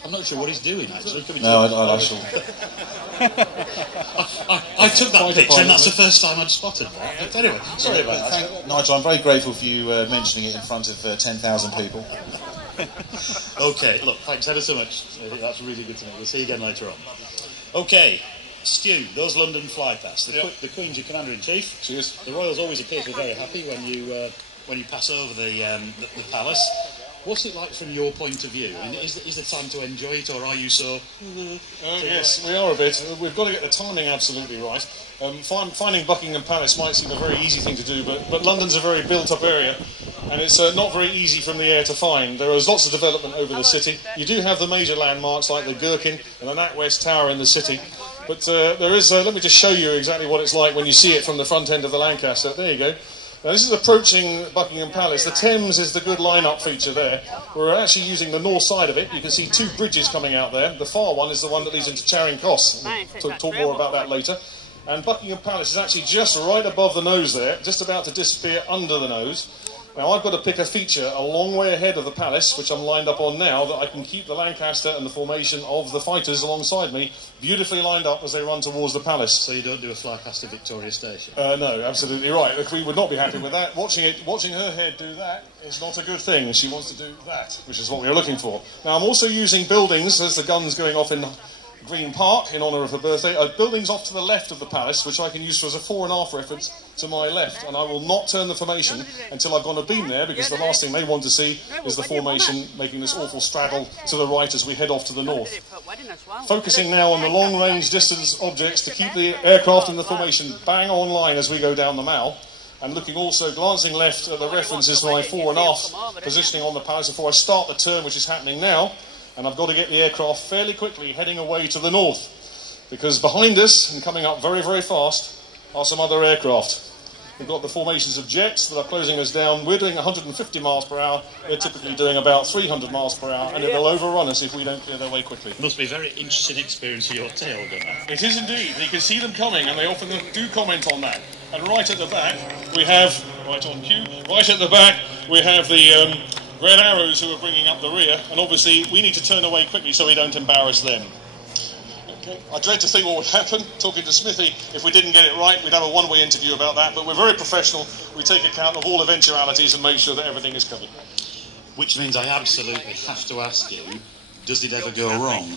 I'm not sure what he's doing, actually. No, I shall... I took that picture, and that's the first time I'd spotted that. But anyway, sorry about that. Nigel, I'm very grateful for you mentioning it in front of 10,000 people. OK, look, thanks ever so much. That's really good to know. We'll see you again later on. OK, Stu, those London flypasts. The Queen's your Commander-in-Chief. Cheers. The Royals always appear to be very happy when you pass over the palace. What's it like from your point of view? I mean, is there time to enjoy it, or are you so... Yes, we are a bit. We've got to get the timing absolutely right. Finding Buckingham Palace might seem a very easy thing to do, but London's a very built-up area, and it's not very easy from the air to find. There is lots of development over the city. You do have the major landmarks like the Gherkin and the NatWest Tower in the city, but there is... let me just show you exactly what it's like when you see it from the front end of the Lancaster. There you go. Now, this is approaching Buckingham Palace. The Thames is the good line-up feature there. We're actually using the north side of it. You can see 2 bridges coming out there. The far one is the one that leads into Charing Cross. We'll talk more about that later. And Buckingham Palace is actually just right above the nose there, just about to disappear under the nose. Now, I've got to pick a feature a long way ahead of the palace, which I'm lined up on now, that I can keep the Lancaster and the formation of the fighters alongside me beautifully lined up as they run towards the palace. So you don't do a fly past the Victoria Station? No, absolutely right. If we would not be happy with that, watching her head do that is not a good thing. She wants to do that, which is what we are looking for. Now, I'm also using buildings as the gun's going off in Green Park in honour of her birthday. Buildings off to the left of the palace, which I can use as a fore and aft reference to my left, and I will not turn the formation until I've gone a beam there, because the last thing they want to see is the formation making this awful straddle to the right as we head off to the north. Focusing now on the long-range distance objects to keep the aircraft in the formation bang on line as we go down the Mall, and looking also, glancing left at the references to my fore and aft positioning on the palace before I start the turn, which is happening now. and I've got to get the aircraft fairly quickly heading away to the north, because behind us and coming up very, very fast are some other aircraft. We've got the formations of jets that are closing us down. We're doing 150 miles per hour. They're typically doing about 300 miles per hour, and it'll overrun us if we don't clear their way quickly. Must be a very interesting experience for your tail gunner. It is indeed. You can see them coming, and they often do comment on that. And right at the back, we have, right on cue, right at the back, we have the red arrows who are bringing up the rear, and obviously we need to turn away quickly so we don't embarrass them. Okay. I dread to think what would happen, talking to Smithy, if we didn't get it right. We'd have a one-way interview about that, but we're very professional. We take account of all eventualities and make sure that everything is covered. Which means I absolutely have to ask you, does it ever go wrong?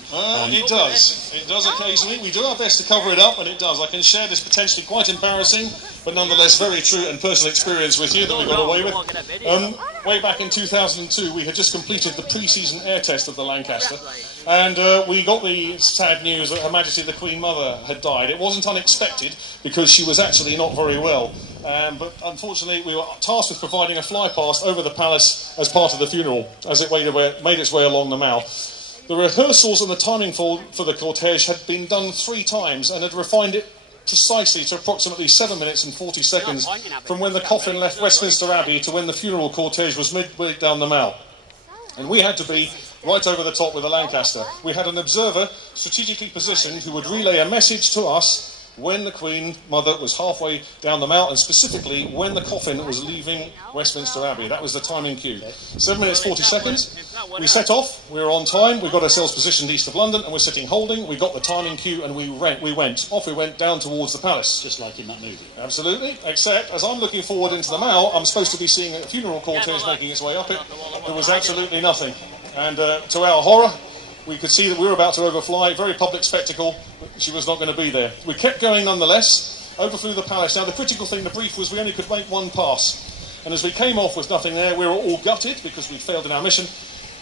It does. It does occasionally. We do our best to cover it up, and it does. I can share this potentially quite embarrassing, but nonetheless very true and personal experience with you that we got away with. Way back in 2002, we had just completed the pre-season air test of the Lancaster, and we got the sad news that Her Majesty the Queen Mother had died. It wasn't unexpected, because she was actually not very well. But unfortunately, we were tasked with providing a fly past over the palace as part of the funeral, as it made its way along the Mall. The rehearsals and the timing for the cortege had been done 3 times and had refined it precisely to approximately 7 minutes and 40 seconds from when the coffin left Westminster Abbey to when the funeral cortege was midway down the Mall. And we had to be right over the top with the Lancaster. We had an observer strategically positioned who would relay a message to us when the Queen Mother was halfway down the Mall, and specifically when the coffin was leaving Westminster Abbey. That was the timing cue. 7 minutes 40 seconds. We set off. We were on time. We got ourselves positioned east of London, and we're sitting holding. We got the timing cue, and we went. Off we went down towards the palace. Just like in that movie. Absolutely. Except, as I'm looking forward into the Mall, I'm supposed to be seeing a funeral cortege making its way up it. There was absolutely nothing. And to our horror, we could see that we were about to overfly. Very public spectacle. She was not going to be there. We kept going nonetheless. Overflew the palace. Now, the critical thing, the brief, was we only could make one pass. And as we came off with nothing there, we were all gutted because we'd failed in our mission.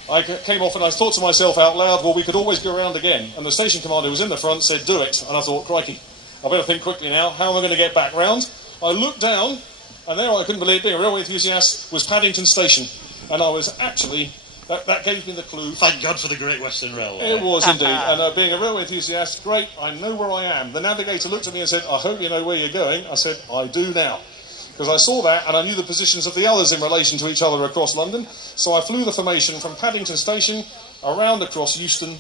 I came off and I thought to myself out loud, well, we could always go around again. And the station commander who was in the front said, do it. And I thought, crikey, I better think quickly now. How am I going to get back round? I looked down, and there, I couldn't believe it, being a railway enthusiast, was Paddington Station. And I was actually... That gave me the clue. Thank God for the Great Western Railway. It was indeed. And being a railway enthusiast, great, I know where I am. The navigator looked at me and said, I hope you know where you're going. I said, I do now. Because I saw that and I knew the positions of the others in relation to each other across London. So I flew the formation from Paddington Station, around across Euston,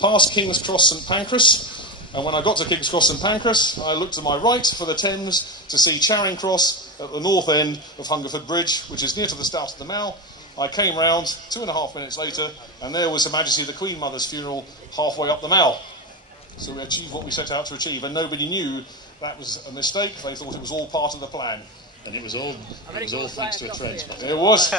past King's Cross St Pancras. And when I got to King's Cross St Pancras, I looked to my right for the Thames to see Charing Cross at the north end of Hungerford Bridge, which is near to the start of the Mall. I came round 2.5 minutes later, and there was Her Majesty the Queen Mother's funeral halfway up the Mall. So we achieved what we set out to achieve, and nobody knew that was a mistake. They thought it was all part of the plan. And it was all thanks to a train spot. It was.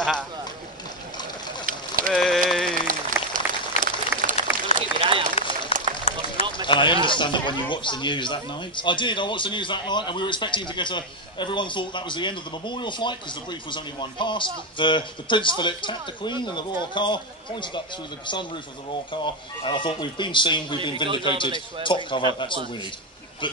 And I understand that when you watched the news that night... I did. I watched the news that night, and we were expecting to get a... Everyone thought that was the end of the memorial flight, because the brief was only one pass. The Prince Philip tapped the Queen in the royal car, pointed up through the sunroof of the royal car, and I thought, we've been seen, we've been vindicated, top cover, that's all we need. But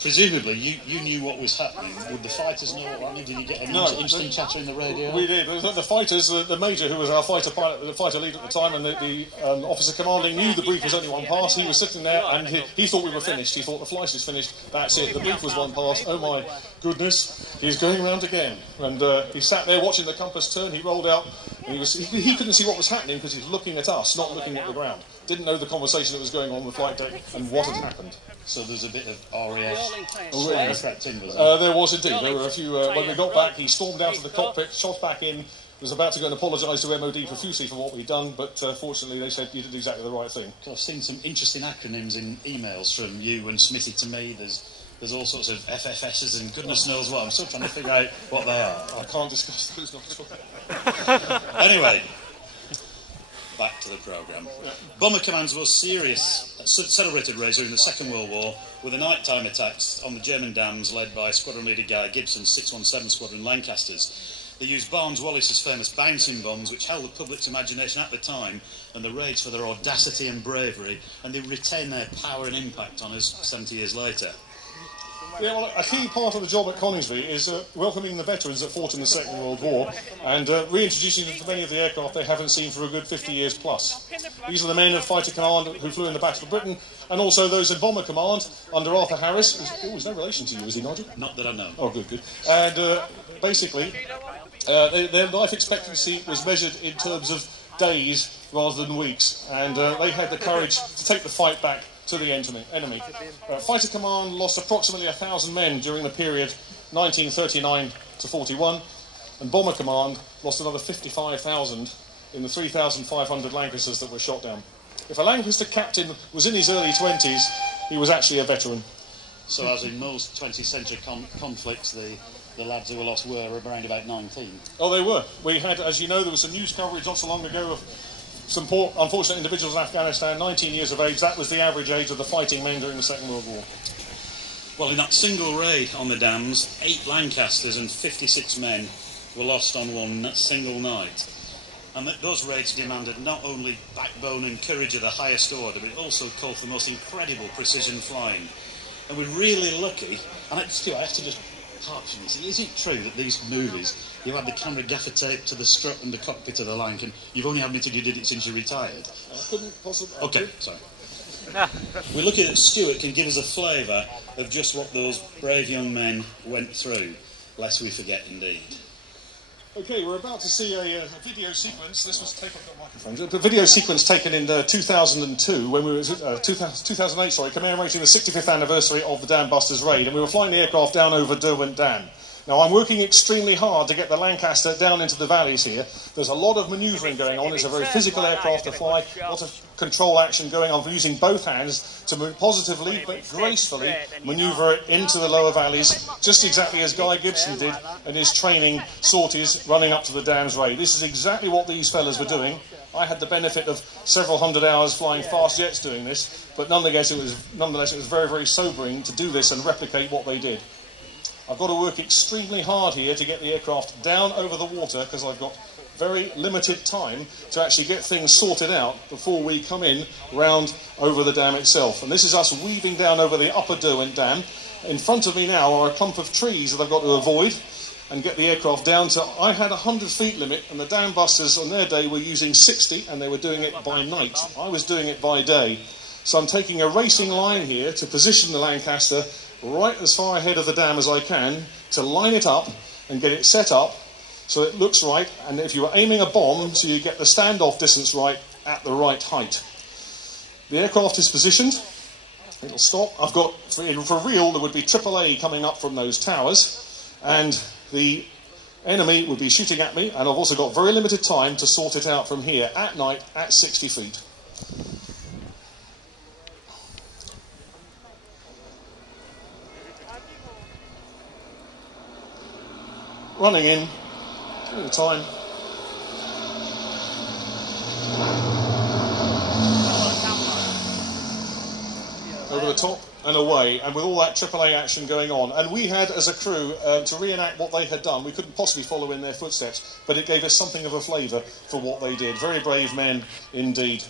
presumably, you knew what was happening. Would the fighters know what was happening? Did you get any instant chatter in the radio? We did. The fighters, the major, who was our fighter pilot, the fighter lead at the time, and the officer commanding knew the brief was only one pass. He was sitting there, and he thought we were finished. He thought the flight is finished. That's it. The brief was one pass. Oh my goodness, he's going round again. And he sat there watching the compass turn. He rolled out, and he couldn't see what was happening because he was looking at us, not looking at the ground. Didn't know the conversation that was going on the flight deck and what had happened. So there's a bit of RAF crept in, was there was indeed. There were a few. When we got back, he stormed out of the cockpit, shot back in, was about to go and apologise to MOD profusely for what we'd done, but fortunately they said you did exactly the right thing. I've seen some interesting acronyms in emails from you and Smithy to me. There's all sorts of FFSs and goodness knows what. I'm still trying to figure out what they are. I can't discuss those not. Anyway, back to the programme. Bomber Command's most serious, celebrated race during the Second World War were the nighttime attacks on the German dams led by Squadron Leader Guy Gibson's 617 Squadron Lancasters. They used Barnes-Wallis's famous bouncing bombs, which held the public's imagination at the time, and the raids for their audacity and bravery, and they retain their power and impact on us 70 years later. Yeah, well, a key part of the job at Coningsby is welcoming the veterans that fought in the Second World War and reintroducing them to many of the aircraft they haven't seen for a good 50 years plus. These are the men of Fighter Command who flew in the Battle of Britain, and also those in Bomber Command under Arthur Harris. He's no relation to you, is he, Nigel? Not that I know. Oh, good, good. And basically, their life expectancy was measured in terms of days rather than weeks, and they had the courage to take the fight back to the enemy. Fighter Command lost approximately 1,000 men during the period 1939 to 41, and Bomber Command lost another 55,000 in the 3,500 Lancasters that were shot down. If a Lancaster captain was in his early 20s, he was actually a veteran. So as in most 20th century conflicts, the lads who were lost were around about 19. Oh, they were. We had, as you know, there was some news coverage not so long ago of some poor, unfortunate individuals in Afghanistan, 19 years of age. That was the average age of the fighting men during the Second World War. Well, in that single raid on the dams, 8 Lancasters and 56 men were lost on one single night. And those raids demanded not only backbone and courage of the highest order, but it also called for the most incredible precision flying. And we're really lucky, and Stuart, I have to just harp on this. Is it true that these movies, you had the camera gaffer taped to the strut and the cockpit of the Lanc, and you've only admitted you did it since you retired? I couldn't possibly... Okay, sorry. We're lucky that Stuart can give us a flavour of just what those brave young men went through, lest we forget indeed. Okay, we're about to see a video sequence. This was taken on microphones. A video sequence taken in 2002, when we were 2008, sorry, commemorating the 65th anniversary of the Dam Busters raid, and we were flying the aircraft down over Derwent Dam. Now, I'm working extremely hard to get the Lancaster down into the valleys here. There's a lot of manoeuvring going on. It's a very physical aircraft to fly, a lot of control action going on. We're using both hands to move positively but gracefully manoeuvre it into the lower valleys, just exactly as Guy Gibson did in his training sorties running up to the Dams raid. This is exactly what these fellas were doing. I had the benefit of several hundred hours flying fast jets doing this, but nonetheless it was very, very sobering to do this and replicate what they did. I've got to work extremely hard here to get the aircraft down over the water because I've got very limited time to actually get things sorted out before we come in round over the dam itself. And this is us weaving down over the upper Derwent Dam. In front of me now are a clump of trees that I've got to avoid and get the aircraft down to... I had a 100 feet limit, and the Dam Busters on their day were using 60, and they were doing it by night. I was doing it by day. So I'm taking a racing line here to position the Lancaster right as far ahead of the dam as I can to line it up and get it set up so it looks right, and if you were aiming a bomb, so you get the standoff distance right at the right height. The aircraft is positioned. It'll stop. I've got, for real, there would be AAA coming up from those towers, and the enemy would be shooting at me, and I've also got very limited time to sort it out from here at night at 60 feet. Running in, at the time. Over the top and away, and with all that AAA action going on. And we had, as a crew, to reenact what they had done. We couldn't possibly follow in their footsteps, but it gave us something of a flavour for what they did. Very brave men indeed.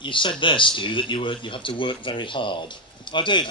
You said there, Stu, that you had to work very hard. I did.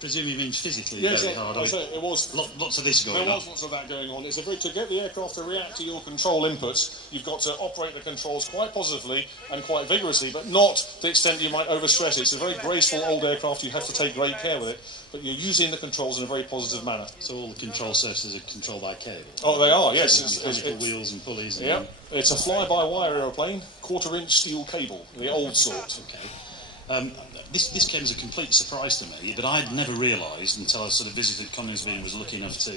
Presume you mean physically yes, very hard. It was lots of this going on. There was lots of that going on. It's to get the aircraft to react to your control inputs, you've got to operate the controls quite positively and quite vigorously, but not to the extent you might overstress it. It's a very graceful old aircraft. You have to take great care with it, but you're using the controls in a very positive manner. So all the control surfaces are controlled by cable? Oh, they are, yes. Mechanical wheels and pulleys. Yeah, it's a fly-by-wire aeroplane, quarter-inch steel cable, the old sort. Okay. This came as a complete surprise to me, but I'd never realised until I sort of visited Coningsby and was lucky enough to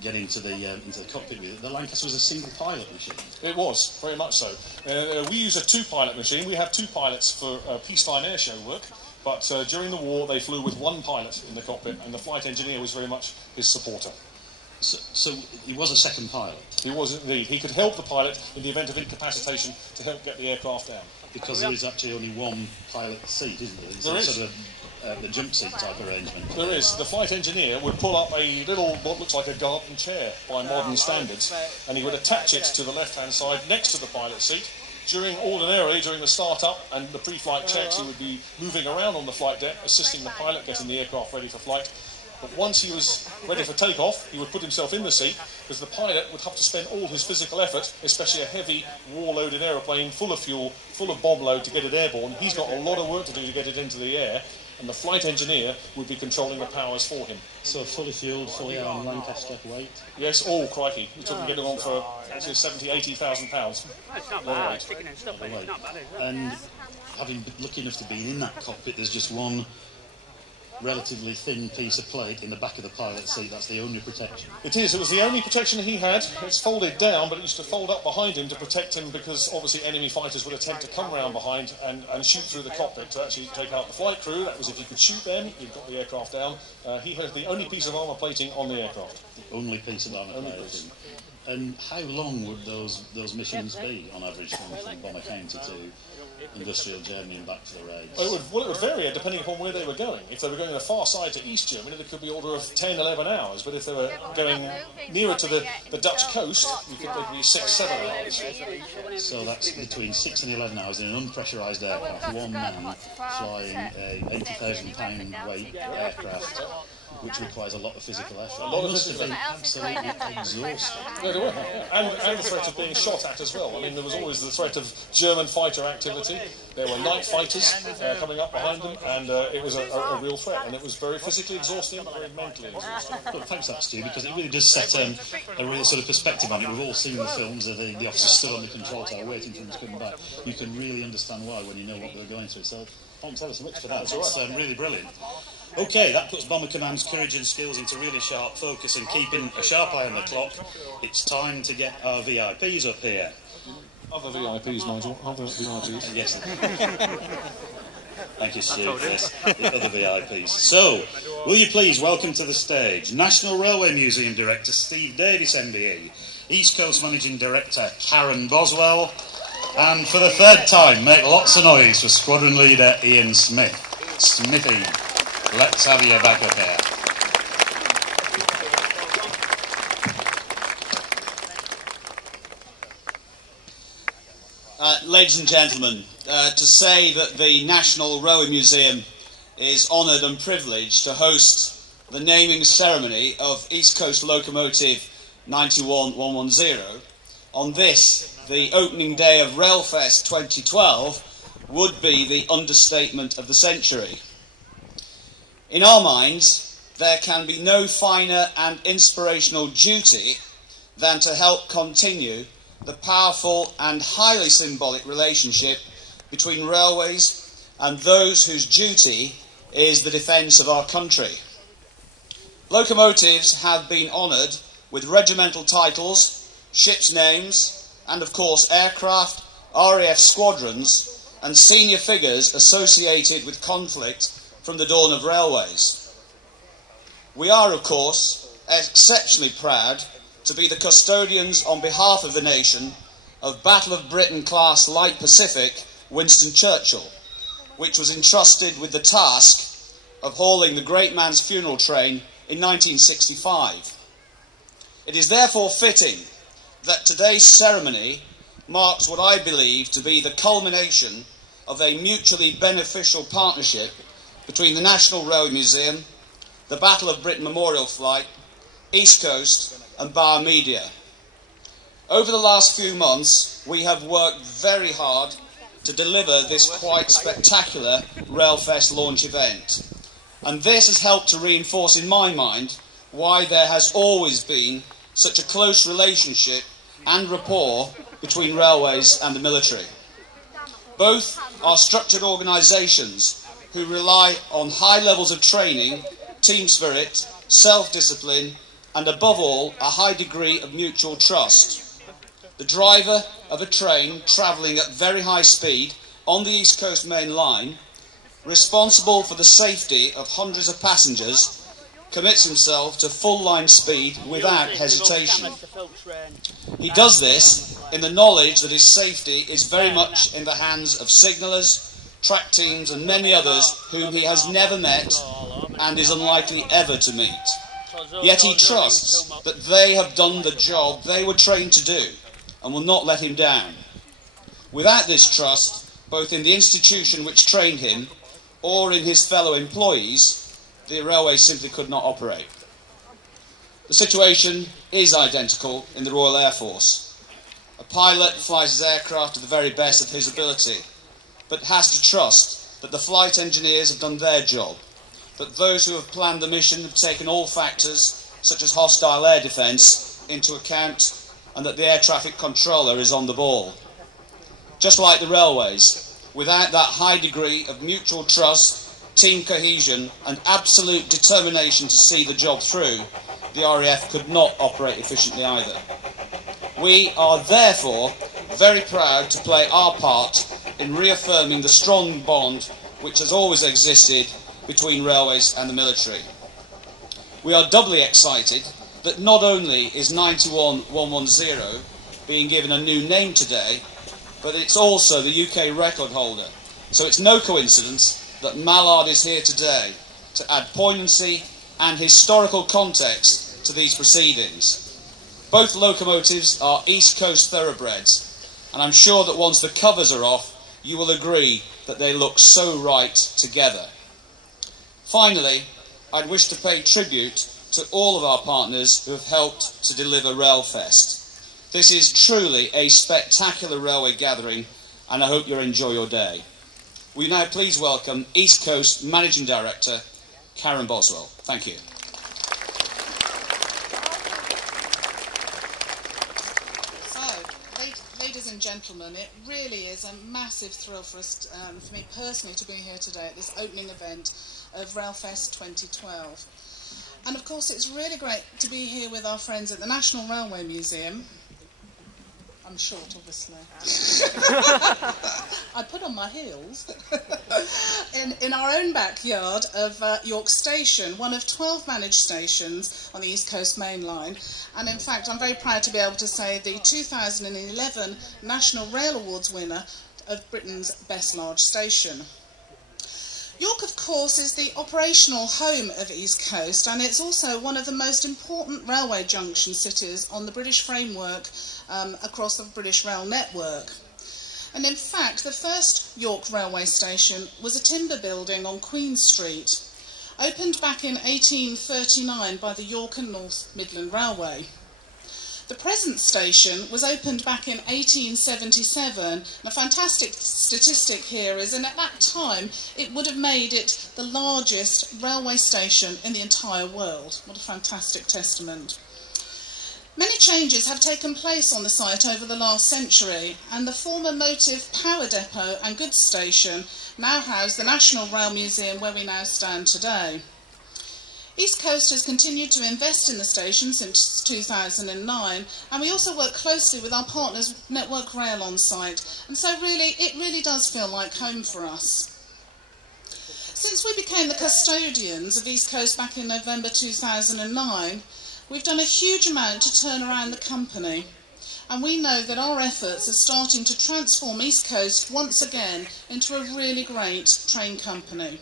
get into the cockpit with it. The Lancaster was a single pilot machine. It was, very much so. We use a two-pilot machine. We have two pilots for peacetime airshow work, but during the war they flew with one pilot in the cockpit, and the flight engineer was very much his supporter. So he was a second pilot? He was indeed. He could help the pilot in the event of incapacitation to help get the aircraft down. Because there is actually only one pilot seat, isn't there? It's sort of the jump seat type arrangement. There is. The flight engineer would pull up a little, what looks like a garden chair by modern standards, and he would attach it to the left-hand side next to the pilot seat, Ordinarily, during the start-up and the pre-flight checks, he would be moving around on the flight deck, assisting the pilot, getting the aircraft ready for flight. But once he was ready for takeoff, he would put himself in the seat, because the pilot would have to spend all his physical effort, especially a heavy war-loaded aeroplane full of fuel, full of bomb load to get it airborne. He's got a lot of work to do to get it into the air, and the flight engineer would be controlling the powers for him. So fully fueled, fully armed Lancaster weight? Yes, oh crikey. You're talking getting on for 70, 80,000 pounds. And having lucky enough to be in that cockpit, there's just one relatively thin piece of plate in the back of the pilot's seat. That's the only protection. It is. It was the only protection he had. It's folded down, but it used to fold up behind him to protect him, because obviously enemy fighters would attempt to come round behind and shoot through the cockpit to actually take out the flight crew. That was if you could shoot them, you've got the aircraft down. He had the only piece of armour plating on the aircraft. The only piece of armour plating. And how long would those missions be, on average, from Bomber County to industrial Germany and back to the raids? Well, it would vary depending upon where they were going. If they were going the far side to East Germany, there could be order of 10, 11 hours. But if they were going nearer to the Dutch coast, you could be 6, 7 hours. So that's between 6 and 11 hours in an unpressurised aircraft, one man flying a 80,000 pound weight aircraft, which requires a lot of physical effort. A lot of physical effort. Absolutely exhausting. Yeah, they were. And the threat of being shot at as well. I mean, there was always the threat of German fighter activity. There were night fighters coming up behind them, and it was a real threat. And it was very physically exhausting, but very mentally exhausting. Well, thanks for that, Stu, because it really does set a real sort of perspective on it. We've all seen the films of the officers stood on the control tower waiting for them to come back. You can really understand why when you know what they're going through. So thanks ever so much for that. That's really brilliant. OK, that puts Bomber Command's courage and skills into really sharp focus and keeping a sharp eye on the clock. It's time to get our VIPs up here. Other VIPs, Nigel. Other VIPs. Yes. Thank you, Stu. Yes, the other VIPs. So, will you please welcome to the stage National Railway Museum Director Steve Davis, MBE, East Coast Managing Director Karen Boswell, and for the third time, make lots of noise for Squadron Leader Ian Smith. Smiffy. Let's have you back up here. Ladies and gentlemen, to say that the National Railway Museum is honoured and privileged to host the naming ceremony of East Coast Locomotive 91110 on this, the opening day of Railfest 2012, would be the understatement of the century. In our minds, there can be no finer and inspirational duty than to help continue the powerful and highly symbolic relationship between railways and those whose duty is the defence of our country. Locomotives have been honoured with regimental titles, ships' names, and of course aircraft, RAF squadrons, and senior figures associated with conflict from the dawn of railways. We are, of course, exceptionally proud to be the custodians on behalf of the nation of Battle of Britain class Light Pacific Winston Churchill, which was entrusted with the task of hauling the great man's funeral train in 1965. It is therefore fitting that today's ceremony marks what I believe to be the culmination of a mutually beneficial partnership between the National Railway Museum, the Battle of Britain Memorial Flight, East Coast and Bar Media. Over the last few months, we have worked very hard to deliver this quite spectacular Railfest launch event. And this has helped to reinforce in my mind why there has always been such a close relationship and rapport between railways and the military. Both are structured organisations who rely on high levels of training, team spirit, self-discipline, and above all, a high degree of mutual trust. The driver of a train travelling at very high speed on the East Coast Main Line, responsible for the safety of hundreds of passengers, commits himself to full line speed without hesitation. He does this in the knowledge that his safety is very much in the hands of signallers, track teams and many others whom he has never met and is unlikely ever to meet. Yet he trusts that they have done the job they were trained to do and will not let him down. Without this trust, both in the institution which trained him or in his fellow employees, the railway simply could not operate. The situation is identical in the Royal Air Force. A pilot flies his aircraft to the very best of his ability, but has to trust that the flight engineers have done their job, that those who have planned the mission have taken all factors, such as hostile air defence, into account, and that the air traffic controller is on the ball. Just like the railways, without that high degree of mutual trust, team cohesion and absolute determination to see the job through, the RAF could not operate efficiently either. We are therefore very proud to play our part in reaffirming the strong bond which has always existed between railways and the military. We are doubly excited that not only is 91110 being given a new name today, but it's also the UK record holder. So it's no coincidence that Mallard is here today to add poignancy and historical context to these proceedings. Both locomotives are East Coast thoroughbreds, and I'm sure that once the covers are off, you will agree that they look so right together. Finally, I'd wish to pay tribute to all of our partners who have helped to deliver Railfest. This is truly a spectacular railway gathering, and I hope you'll enjoy your day. Will you now please welcome East Coast Managing Director, Karen Boswell. Thank you. Ladies and gentlemen, it really is a massive thrill for us, for me personally, to be here today at this opening event of Railfest 2012. And of course it's really great to be here with our friends at the National Railway Museum. I'm short, obviously. I put on my heels. in our own backyard of York Station, one of 12 managed stations on the East Coast Main Line. And in fact, I'm very proud to be able to say the 2011 National Rail Awards winner of Britain's Best Large Station. York, of course, is the operational home of East Coast, and it's also one of the most important railway junction cities on the British framework across the British rail network. And in fact, the first York railway station was a timber building on Queen Street, opened back in 1839 by the York and North Midland Railway. The present station was opened back in 1877, and a fantastic statistic here is that at that time it would have made it the largest railway station in the entire world. What a fantastic testament. Many changes have taken place on the site over the last century, and the former Motive Power Depot and Goods Station now house the National Rail Museum where we now stand today. East Coast has continued to invest in the station since 2009, and we also work closely with our partners Network Rail on site, and so it really does feel like home for us. Since we became the custodians of East Coast back in November 2009, we've done a huge amount to turn around the company, and we know that our efforts are starting to transform East Coast once again into a really great train company.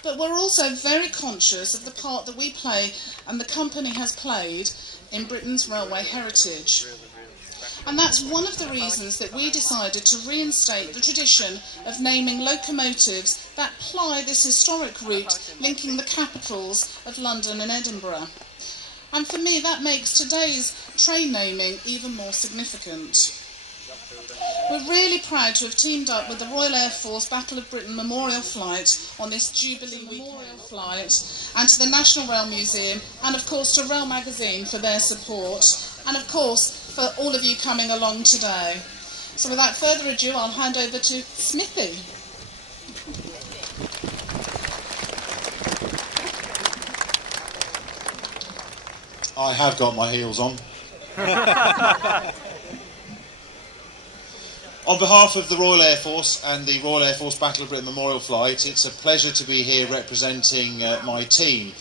But we're also very conscious of the part that we play and the company has played in Britain's railway heritage. And that's one of the reasons that we decided to reinstate the tradition of naming locomotives that ply this historic route linking the capitals of London and Edinburgh. And for me, that makes today's train naming even more significant. We're really proud to have teamed up with the Royal Air Force Battle of Britain Memorial Flight on this Jubilee Memorial Flight, and to the National Rail Museum, and of course to Rail Magazine for their support, and of course for all of you coming along today. So without further ado, I'll hand over to Smiffy. I have got my heels on. On behalf of the Royal Air Force and the Royal Air Force Battle of Britain Memorial Flight, it's a pleasure to be here representing my team.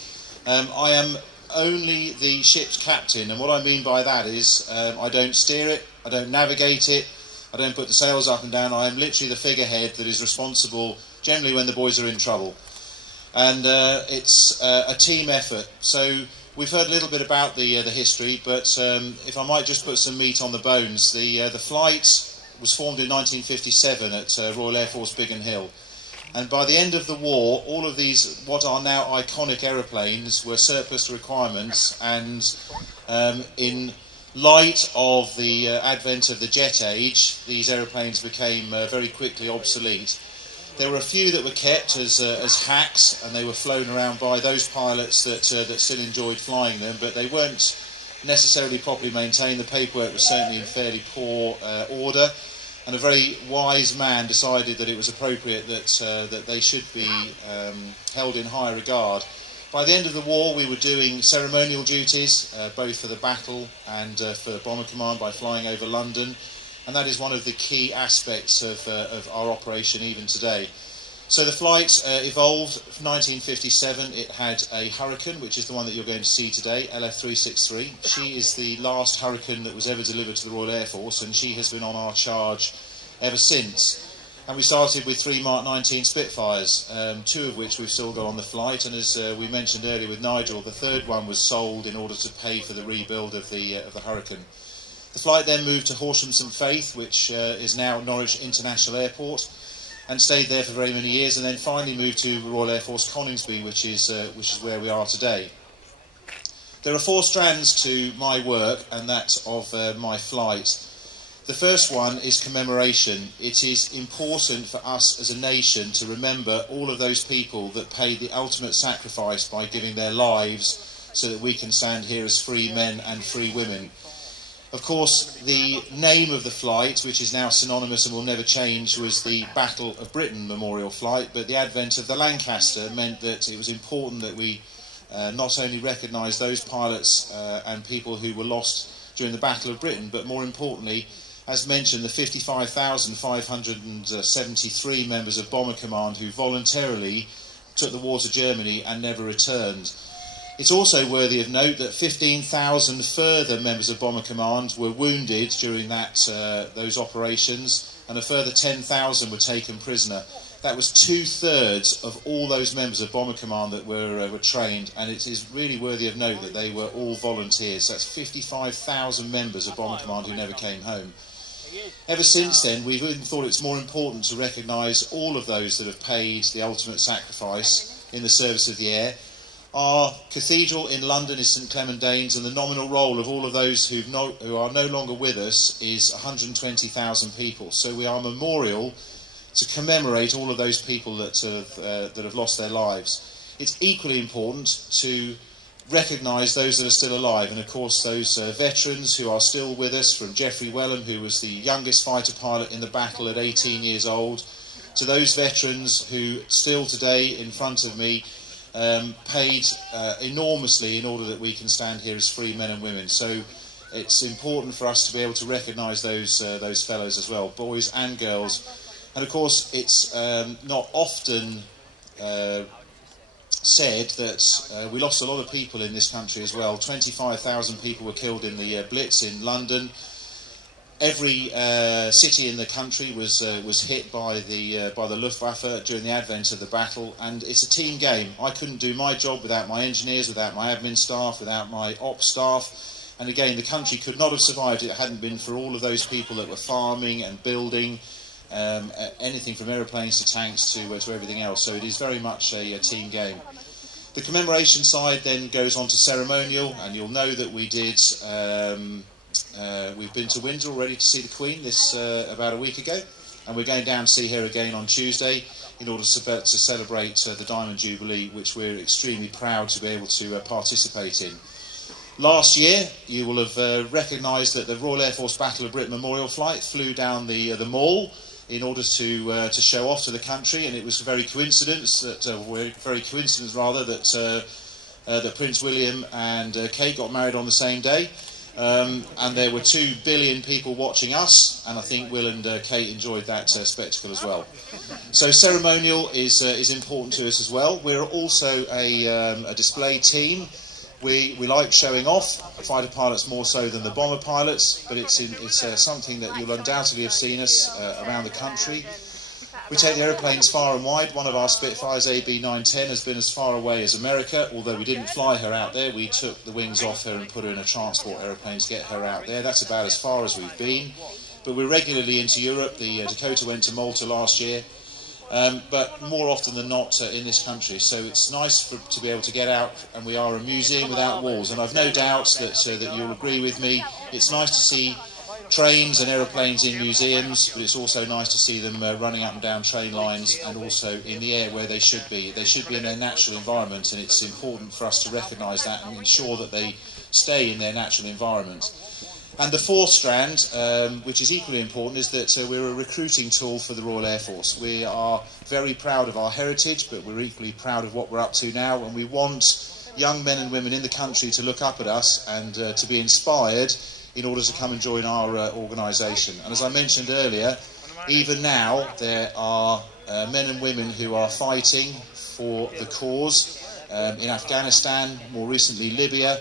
I am only the ship's captain, and what I mean by that is I don't steer it, I don't navigate it, I don't put the sails up and down. I am literally the figurehead that is responsible generally when the boys are in trouble. And it's a team effort. So we've heard a little bit about the history, but if I might just put some meat on the bones, the flight was formed in 1957 at Royal Air Force Biggin Hill. And by the end of the war, all of these, what are now iconic aeroplanes, were surplus requirements, and in light of the advent of the jet age, these aeroplanes became very quickly obsolete. There were a few that were kept as hacks, and they were flown around by those pilots that still enjoyed flying them, but they weren't necessarily properly maintained. The paperwork was certainly in fairly poor order, and a very wise man decided that it was appropriate that they should be held in high regard. By the end of the war, we were doing ceremonial duties, both for the battle and for Bomber Command by flying over London. And that is one of the key aspects of our operation even today. So the flight evolved from 1957. It had a Hurricane, which is the one that you're going to see today, LF363. She is the last Hurricane that was ever delivered to the Royal Air Force, and she has been on our charge ever since. And we started with 3 Mark 19 Spitfires, 2 of which we've still got on the flight. And as we mentioned earlier with Nigel, the 3rd one was sold in order to pay for the rebuild of the Hurricane. The flight then moved to Horsham St Faith, which is now Norwich International Airport, and stayed there for very many years, and then finally moved to Royal Air Force Coningsby, which is where we are today. There are 4 strands to my work, and that of my flight. The first one is commemoration. It is important for us as a nation to remember all of those people that paid the ultimate sacrifice by giving their lives so that we can stand here as free men and free women. Of course, the name of the flight, which is now synonymous and will never change, was the Battle of Britain Memorial Flight, but the advent of the Lancaster meant that it was important that we not only recognise those pilots and people who were lost during the Battle of Britain, but more importantly, as mentioned, the 55,573 members of Bomber Command who voluntarily took the war to Germany and never returned. It's also worthy of note that 15,000 further members of Bomber Command were wounded during those operations, and a further 10,000 were taken prisoner. That was 2/3 of all those members of Bomber Command that were trained, and it is really worthy of note that they were all volunteers. So that's 55,000 members of Bomber Command who never came home. Ever since then, we've even thought it's more important to recognise all of those that have paid the ultimate sacrifice in the service of the air. Our cathedral in London is St Clement Danes, and the nominal roll of all of those who are no longer with us is 120,000 people. So we are a memorial to commemorate all of those people that have lost their lives. It's equally important to recognise those that are still alive, and of course those veterans who are still with us, from Geoffrey Wellham, who was the youngest fighter pilot in the battle at 18 years old, to those veterans who still today in front of me paid enormously in order that we can stand here as free men and women. So it's important for us to be able to recognise those fellows as well, boys and girls. And of course it's not often said that we lost a lot of people in this country as well. 25,000 people were killed in the Blitz in London. Every city in the country was hit by the Luftwaffe during the advent of the battle, and it's a team game. I couldn't do my job without my engineers, without my admin staff, without my ops staff, and again the country could not have survived if it hadn't been for all of those people that were farming and building, anything from aeroplanes to tanks to everything else. So it is very much a team game. The commemoration side then goes on to ceremonial, and you'll know that we did. We've been to Windsor already to see the Queen about a week ago, and we're going down to see her again on Tuesday in order to celebrate the Diamond Jubilee, which we're extremely proud to be able to participate in. Last year, you will have recognised that the Royal Air Force Battle of Britain Memorial Flight flew down the Mall in order to show off to the country, and it was very coincidence that that Prince William and Kate got married on the same day. And there were 2 billion people watching us, and I think Will and Kate enjoyed that spectacle as well. So ceremonial is important to us as well. We're also a display team. We like showing off, fighter pilots more so than the bomber pilots, but it's something that you'll undoubtedly have seen us around the country. We take the aeroplanes far and wide. One of our Spitfires, AB 910, has been as far away as America, although we didn't fly her out there. We took the wings off her and put her in a transport aeroplane to get her out there. That's about as far as we've been. but we're regularly into Europe. The Dakota went to Malta last year, but more often than not in this country. So it's nice to be able to get out, and we are a museum without walls. And I've no doubt that you'll agree with me. It's nice to see trains and aeroplanes in museums, but it's also nice to see them running up and down train lines and also in the air where they should be. They should be in their natural environment, and it's important for us to recognise that and ensure that they stay in their natural environment. And the fourth strand, which is equally important, is that we're a recruiting tool for the Royal Air Force. We are very proud of our heritage, but we're equally proud of what we're up to now, and we want young men and women in the country to look up at us and to be inspired in order to come and join our organisation. And as I mentioned earlier, even now there are men and women who are fighting for the cause in Afghanistan, more recently Libya,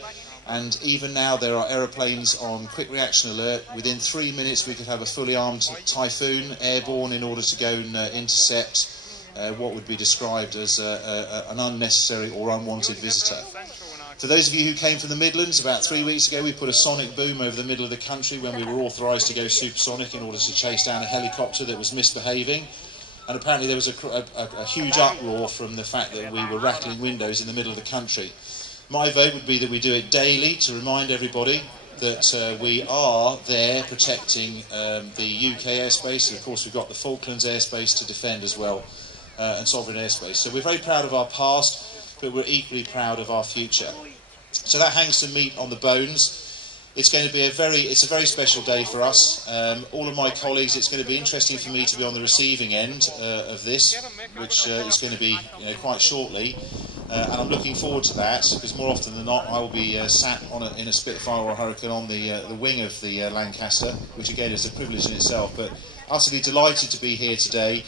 and even now there are aeroplanes on quick reaction alert. Within 3 minutes we could have a fully armed Typhoon airborne in order to go and intercept what would be described as an unnecessary or unwanted visitor. For those of you who came from the Midlands, about 3 weeks ago we put a sonic boom over the middle of the country when we were authorised to go supersonic in order to chase down a helicopter that was misbehaving. And apparently there was a huge uproar from the fact that we were rattling windows in the middle of the country. My vote would be that we do it daily to remind everybody that we are there protecting the UK airspace. And of course we've got the Falklands airspace to defend as well, and sovereign airspace. So we're very proud of our past, but we're equally proud of our future. So that hangs some meat on the bones. It's going to be a very special day for us. All of my colleagues, it's going to be interesting for me to be on the receiving end of this, which is going to be quite shortly. And I'm looking forward to that, because more often than not I will be sat in a Spitfire or a Hurricane on the wing of the Lancaster, which again is a privilege in itself, but utterly delighted to be here today.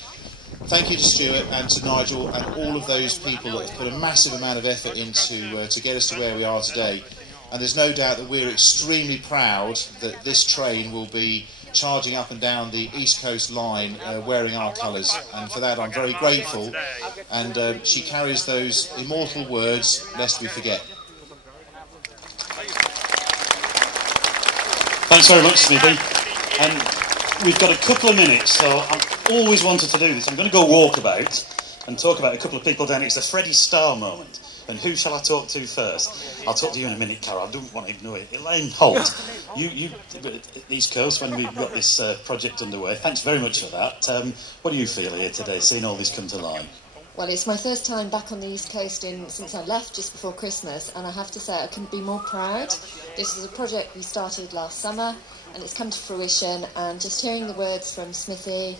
Thank you to Stuart and to Nigel and all of those people that have put a massive amount of effort into to get us to where we are today. And there's no doubt that we're extremely proud that this train will be charging up and down the East Coast line wearing our colours. And for that I'm very grateful. And she carries those immortal words, lest we forget. Thanks very much, Smithy. We've got a couple of minutes, so I've always wanted to do this. I'm going to go walkabout and talk about a couple of people down. It's the Freddie Starr moment. And who shall I talk to first? I'll talk to you in a minute, Carol. I don't want to ignore it. Elaine, Holt, you at East Coast when we've got this project underway. Thanks very much for that. What do you feel here today, seeing all this come to life? Well, it's my first time back on the East Coast since I left just before Christmas, and I have to say I couldn't be more proud. This is a project we started last summer, and it's come to fruition, and just hearing the words from Smithy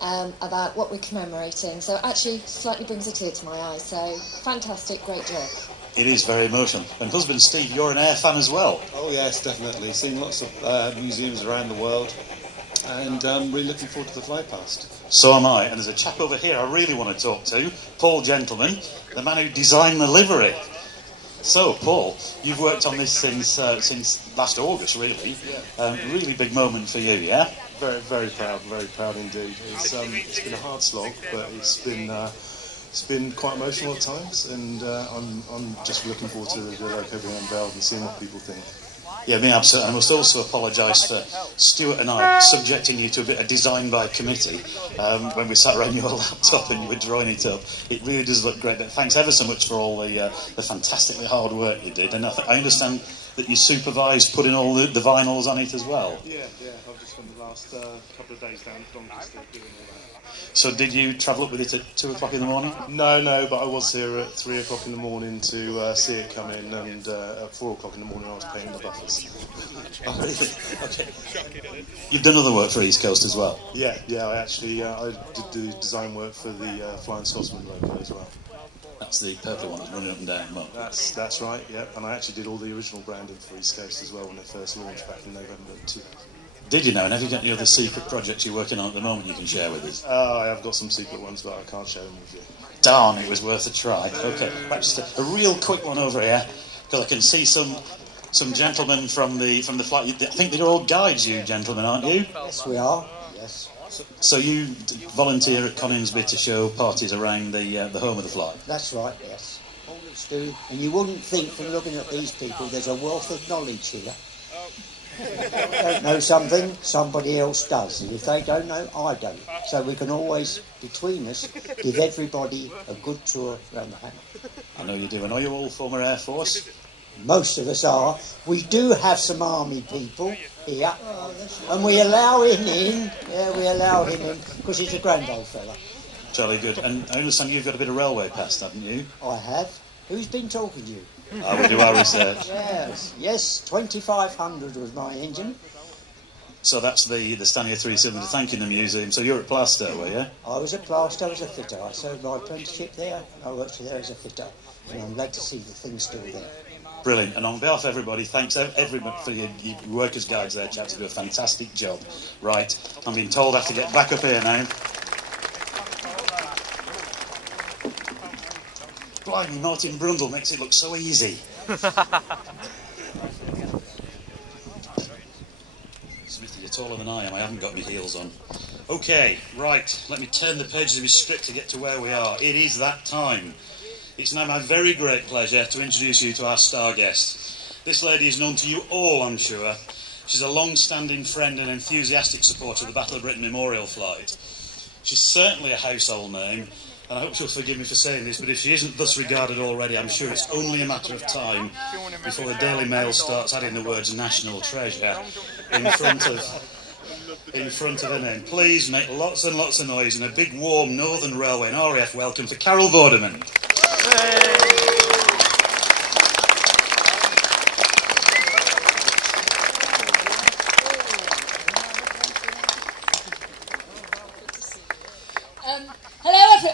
about what we're commemorating, so actually slightly brings a tear to my eye. So fantastic, great job. It is very emotional. And husband Steve, you're an air fan as well. Oh yes, definitely. Seen lots of museums around the world, and really looking forward to the flight past. So am I. And there's a chap over here I really want to talk to, Paul Gentleman, the man who designed the livery. So, Paul, you've worked on this since last August, really. Really big moment for you, yeah? Very, very proud indeed. It's been a hard slog, but it's been quite emotional at times, and I'm just looking forward to the loco being unveiled and seeing what people think. Yeah, me absolutely. I must also apologise for Stuart and I subjecting you to a bit of design by committee when we sat around your laptop and you were drawing it up. It really does look great. But thanks ever so much for all the fantastically hard work you did. And I understand that you supervised putting all the vinyls on it as well. Yeah. I've just spent the last couple of days down at Doncaster doing all that. So did you travel up with it at 2 o'clock in the morning? No, but I was here at 3 o'clock in the morning to see it come in, and at 4 o'clock in the morning I was painting the buffers. Oh, really? Okay. You've done other work for East Coast as well? Yeah, I actually I did do design work for the Flying Scotsman logo as well. That's the purple one that's running up and down. Well. That's right, yeah. And I actually did all the original branding for East Coast as well when they first launched back in November 2000. Did you know? And have you got any other secret projects you're working on at the moment you can share with us? I have got some secret ones, but I can't share them with you. Darn, it was worth a try. Okay, right, just a real quick one over here, because I can see some gentlemen from the flight. I think they're all guides, you gentlemen, aren't you? Yes, we are. Yes. So you volunteer at Coningsby to show parties around the home of the flight? That's right. Yes. All it's doing, and you wouldn't think from looking at these people, there's a wealth of knowledge here. Don't know something, somebody else does. And if they don't know, I don't. So we can always, between us, give everybody a good tour around the hammer. I know you do. And are you all former Air Force? Most of us are. We do have some army people here, and we allow him in. Yeah, we allow him in because he's a grand old fella. Jolly good. And I understand you've got a bit of railway past, haven't you? I have. Who's been talking to you? I will do our research. Yes, 2500 was my engine. So that's the Stanier 3-cylinder tank in the museum. So you're at Plaster, were you? I was at Plaster, I was a fitter. I served my apprenticeship there. I worked there as a fitter. And I'm glad to see the thing's still there. Brilliant. And on behalf of everybody, thanks everybody for your workers' guides there, chaps. You do a fantastic job. Right, I'm being told I have to get back up here now. Blimey, Martin Brundle makes it look so easy. Smithy, you're taller than I am. I haven't got my heels on. OK, right. Let me turn the pages of his script to get to where we are. It is that time. It's now my very great pleasure to introduce you to our star guest. This lady is known to you all, I'm sure. She's a long-standing friend and enthusiastic supporter of the Battle of Britain Memorial Flight. She's certainly a household name, and I hope she'll forgive me for saying this, but if she isn't thus regarded already, I'm sure it's only a matter of time before the Daily Mail starts adding the words national treasure in front of her name. Please make lots and lots of noise and a big warm Northern Railway and RAF welcome for Carrol Vordaman.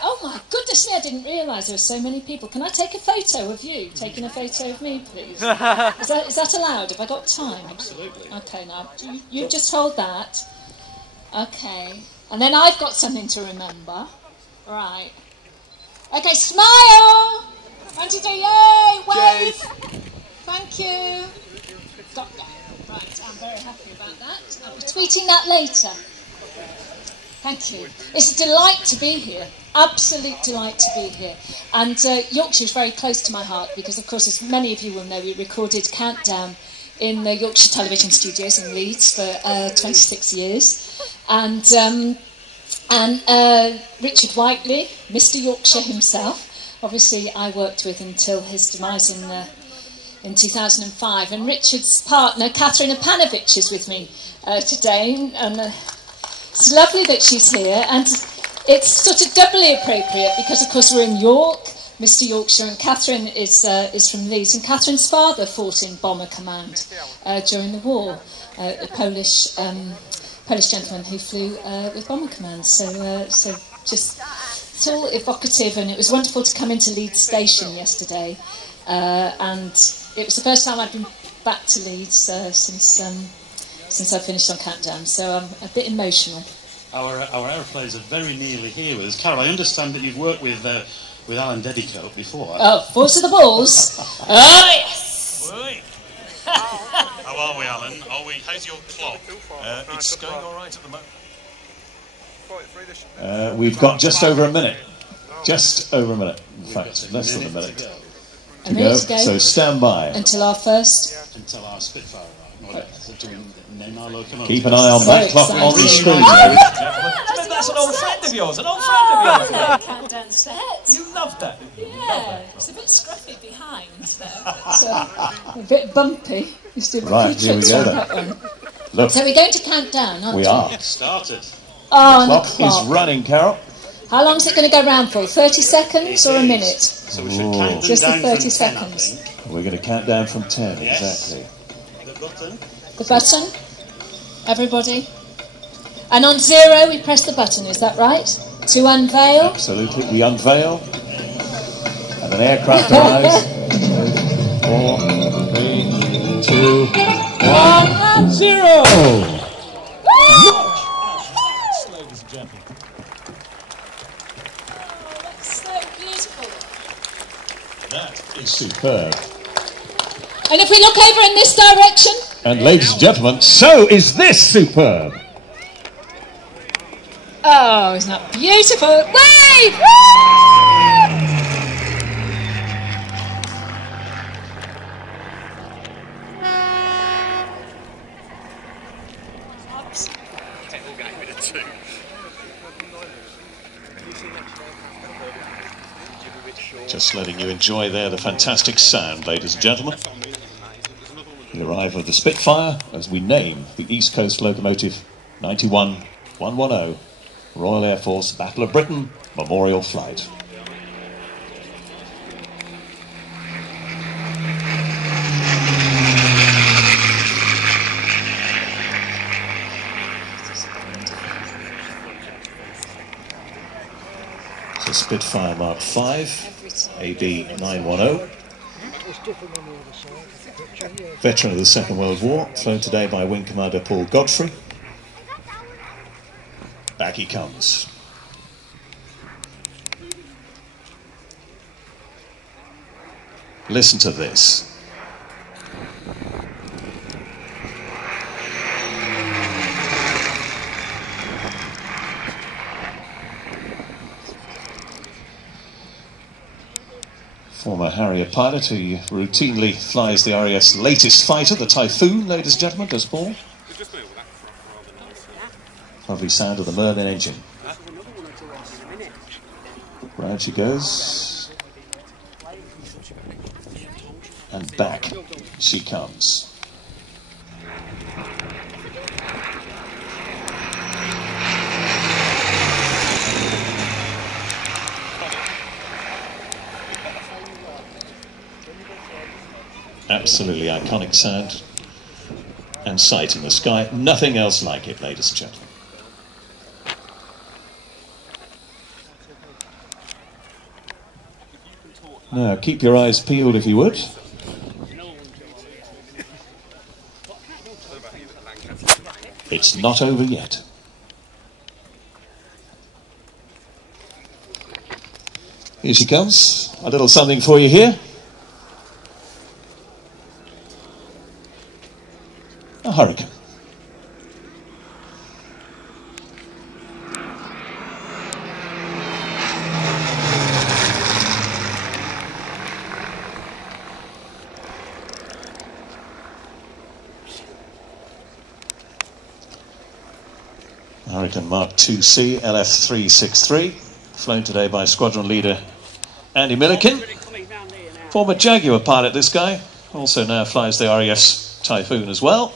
Oh my goodness me, I didn't realise there were so many people. Can I take a photo of you taking a photo of me, please? Is that allowed? Have I got time? Absolutely. Okay, now, you just hold that. Okay. And then I've got something to remember. Right. Okay, smile! 1, 2, 3, yay! Wave! Thank you. Got that. Right, I'm very happy about that. I'll be tweeting that later. Thank you. It's a delight to be here. Absolute delight to be here. And Yorkshire is very close to my heart because, of course, as many of you will know, we recorded Countdown in the Yorkshire Television Studios in Leeds for 26 years. And Richard Whiteley, Mr. Yorkshire himself, obviously I worked with until his demise in 2005. And Richard's partner, Catherine Apanovich, is with me today. And it's lovely that she's here, and it's sort of doubly appropriate because, of course, we're in York, Mr. Yorkshire, and Catherine is from Leeds. And Catherine's father fought in Bomber Command during the war, a Polish gentleman who flew with Bomber Command. So just it's all evocative, and it was wonderful to come into Leeds Station yesterday. And it was the first time I'd been back to Leeds since I finished on Countdown, so I'm a bit emotional. Our aeroplanes are very nearly here with us. Carol, I understand that you've worked with Allan Dedicoat before. Oh, Voice of the Balls. Oh, yes! How are we, Allan? How's your clock? It's going all right at the moment. We've got just over a minute. Just over a minute. In fact, less than a minute to go. So stand by. Until our first... Until our Spitfire arrives. Keep an eye on that clock on the screen. That's an old friend of yours. An old friend of yours. Countdown set. You loved that. Yeah, it's a bit scruffy behind though, but a bit bumpy. Used to do right, here we go then. Look. So we're going to count down, aren't we? We are. Started. Oh, the clock is running, Carol. How long is it going to go round for? 30 seconds or a minute? So we should count them just down the 30 from 10, seconds. We're going to count down from 10, yes. exactly. The button. The button. Everybody. And on 0 we press the button, is that right? To unveil? Absolutely. We unveil. And an aircraft arrives. 4, 3, 2, 1, and 0! Ladies and gentlemen. Oh, that's so beautiful. That is superb. And if we look over in this direction? And ladies and gentlemen, so is this superb. Oh, isn't that beautiful? Wave! Just letting you enjoy there the fantastic sound, ladies and gentlemen. The arrival of the Spitfire as we name the East Coast Locomotive 91-110 Royal Air Force Battle of Britain Memorial Flight. So Spitfire Mark V, AB 910. Veteran of the Second World War, flown today by Wing Commander Paul Godfrey. Back he comes. Listen to this. Former Harrier pilot who routinely flies the RAF's latest fighter, the Typhoon, ladies and gentlemen, does Paul. Lovely sound of the Merlin engine. Round she goes. And back she comes. Absolutely iconic sound and sight in the sky. Nothing else like it, ladies and gentlemen. Now, keep your eyes peeled if you would. It's not over yet. Here she comes. A little something for you here. A Hurricane. Hurricane Mark IIC LF363, flown today by Squadron Leader Andy Milliken. Former Jaguar pilot, this guy. Also now flies the RAF's Typhoon as well.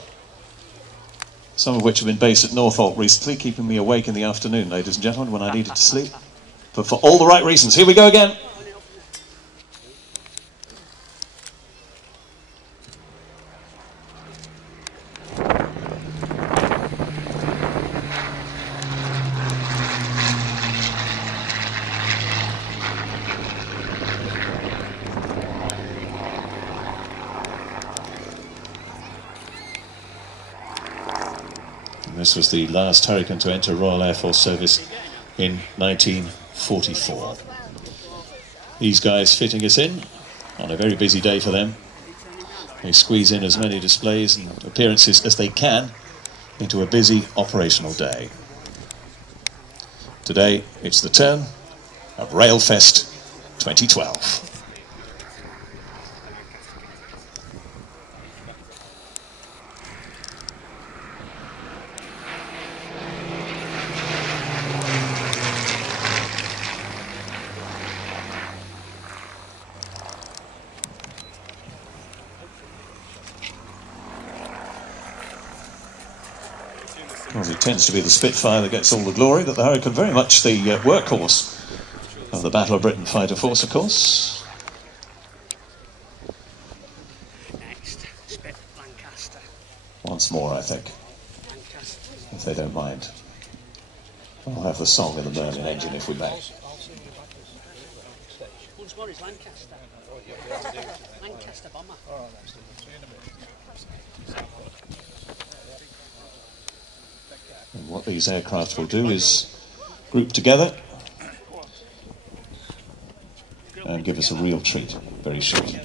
Some of which have been based at Northolt recently, keeping me awake in the afternoon, ladies and gentlemen, when I needed to sleep. But for all the right reasons. Here we go again. This was the last Hurricane to enter Royal Air Force service in 1944. These guys fitting us in on a very busy day for them. They squeeze in as many displays and appearances as they can into a busy operational day. Today it's the turn of Railfest 2012. Well, it tends to be the Spitfire that gets all the glory, but the Hurricane very much the workhorse of the Battle of Britain fighter force, of course. Next, Lancaster. Once more, I think, if they don't mind. I'll have the song in the Merlin engine if we may. Once more is Lancaster. Lancaster bomber. And what these aircraft will do is group together and give us a real treat very shortly.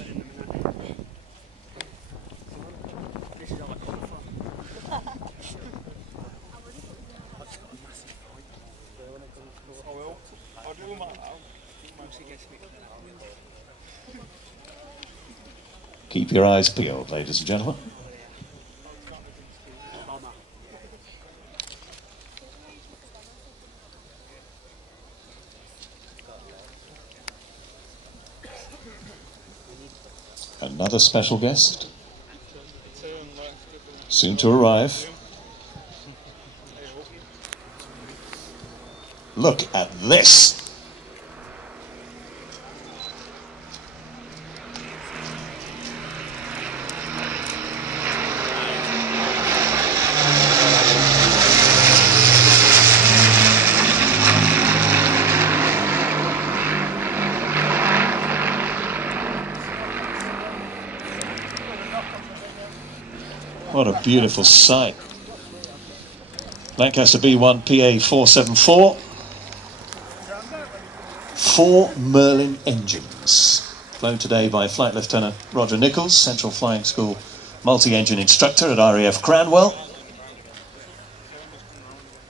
Keep your eyes peeled, ladies and gentlemen. Another special guest, soon to arrive. Look at this. What a beautiful sight. Lancaster B1 PA 474. 4 Merlin engines. Flown today by Flight Lieutenant Roger Nichols, Central Flying School multi-engine instructor at RAF Cranwell.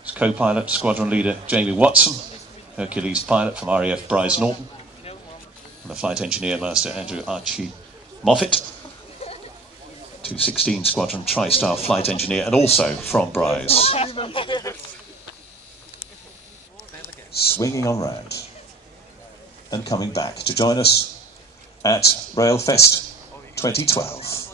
His co-pilot, squadron leader Jamie Watson, Hercules pilot from RAF Bryce Norton, and the flight engineer Master Andrew Archie Moffat. 216 Squadron Tri-Star flight engineer, and also from Bryce. Swinging on round and coming back to join us at Railfest 2012.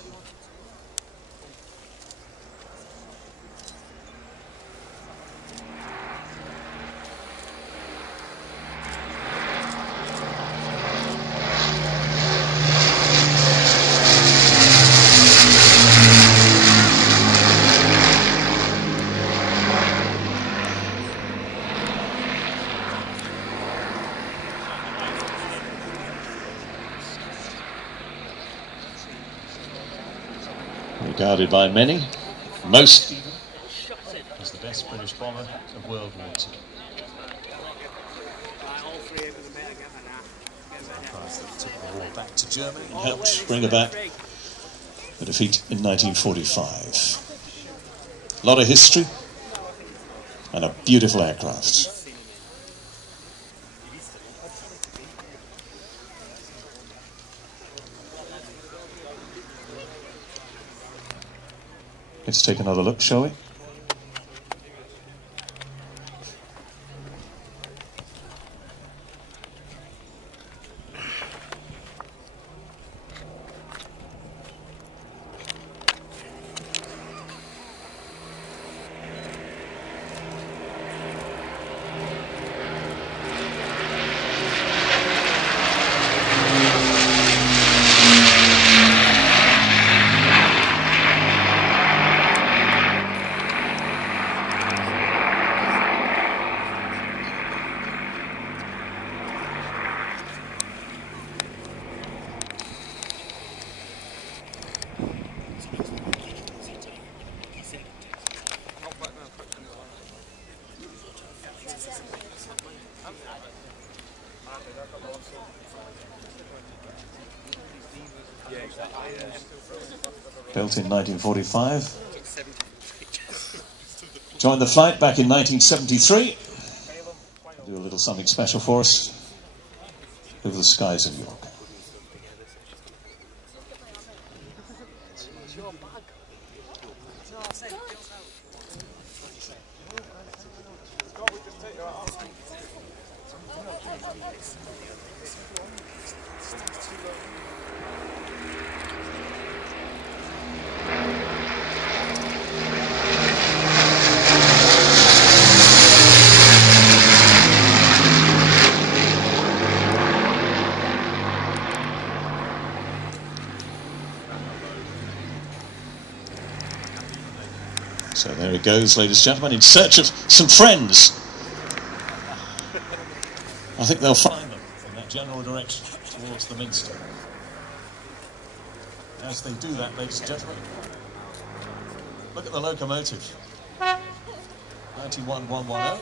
Regarded by many, most even, as the best British bomber of World War II. Took the war back to Germany and helped bring about the defeat in 1945. A lot of history and a beautiful aircraft. Let's take another look, shall we? Built in 1945. Joined the flight back in 1973. Do a little something special for us over the skies of York. So there it goes, ladies and gentlemen, in search of some friends. I think they'll find them in that general direction towards the Minster. As they do that, ladies and gentlemen, look at the locomotive. 91110.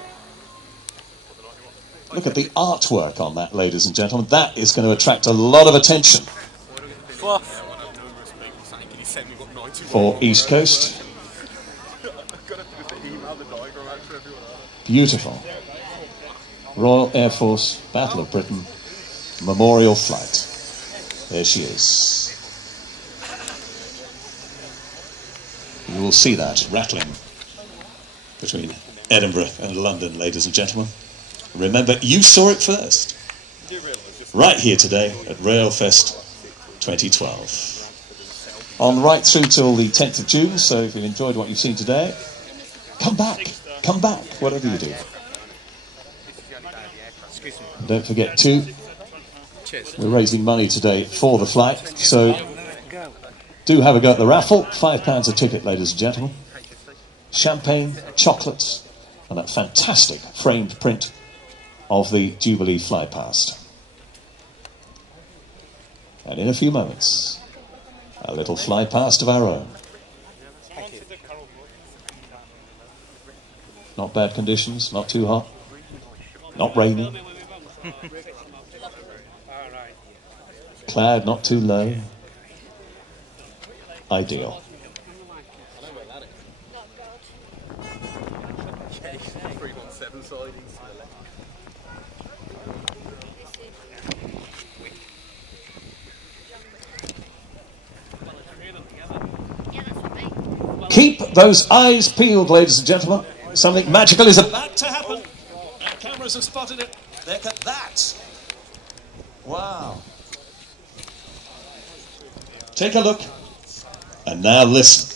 Look at the artwork on that, ladies and gentlemen. That is going to attract a lot of attention for East Coast. Beautiful. Royal Air Force, Battle of Britain, Memorial Flight. There she is. You will see that rattling between Edinburgh and London, ladies and gentlemen. Remember, you saw it first. Right here today at Railfest 2012. On right through till the 10th of June, so if you've enjoyed what you've seen today, come back, whatever you do. And don't forget too, we're raising money today for the flag, so do have a go at the raffle. £5 a ticket, ladies and gentlemen. Champagne, chocolates, and that fantastic framed print of the Jubilee fly past. And in a few moments, a little fly past of our own. Not bad conditions, not too hot, not raining. Cloud not too low. Ideal. Keep those eyes peeled, ladies and gentlemen. Something magical is about to happen. And cameras have spotted it. Look at that. Wow. Take a look. And now listen.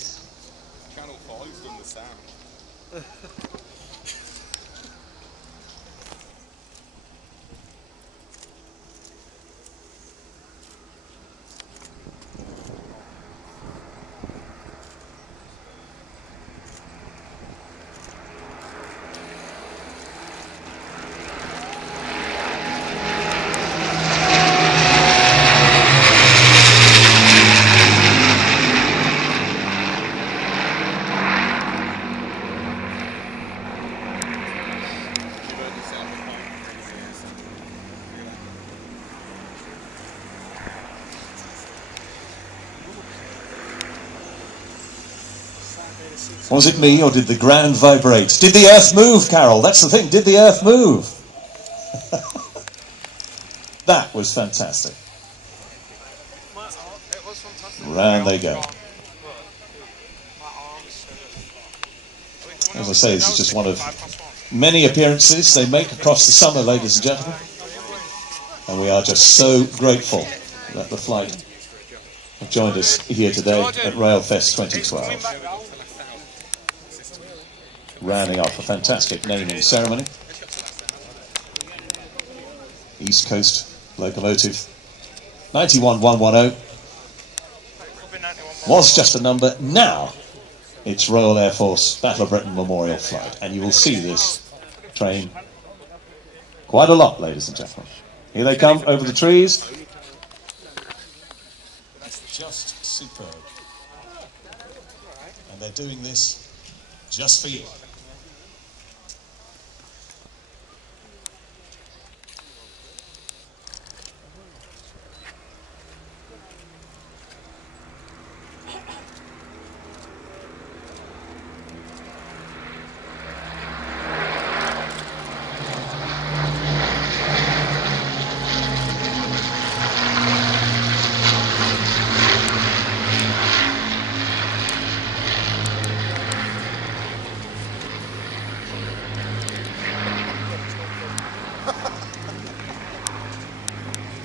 Was it me, or did the ground vibrate? Did the earth move, Carol? That's the thing. Did the earth move? That was fantastic. Round they go. As I say, this is just one of many appearances they make across the summer, ladies and gentlemen. And we are just so grateful that the flight have joined us here today at Railfest 2012. Rounding off a fantastic naming ceremony. East Coast locomotive 91110 was just a number. Now it's Royal Air Force Battle of Britain Memorial Flight, and you will see this train quite a lot, ladies and gentlemen. Here they come over the trees. That's just superb, and they're doing this just for you.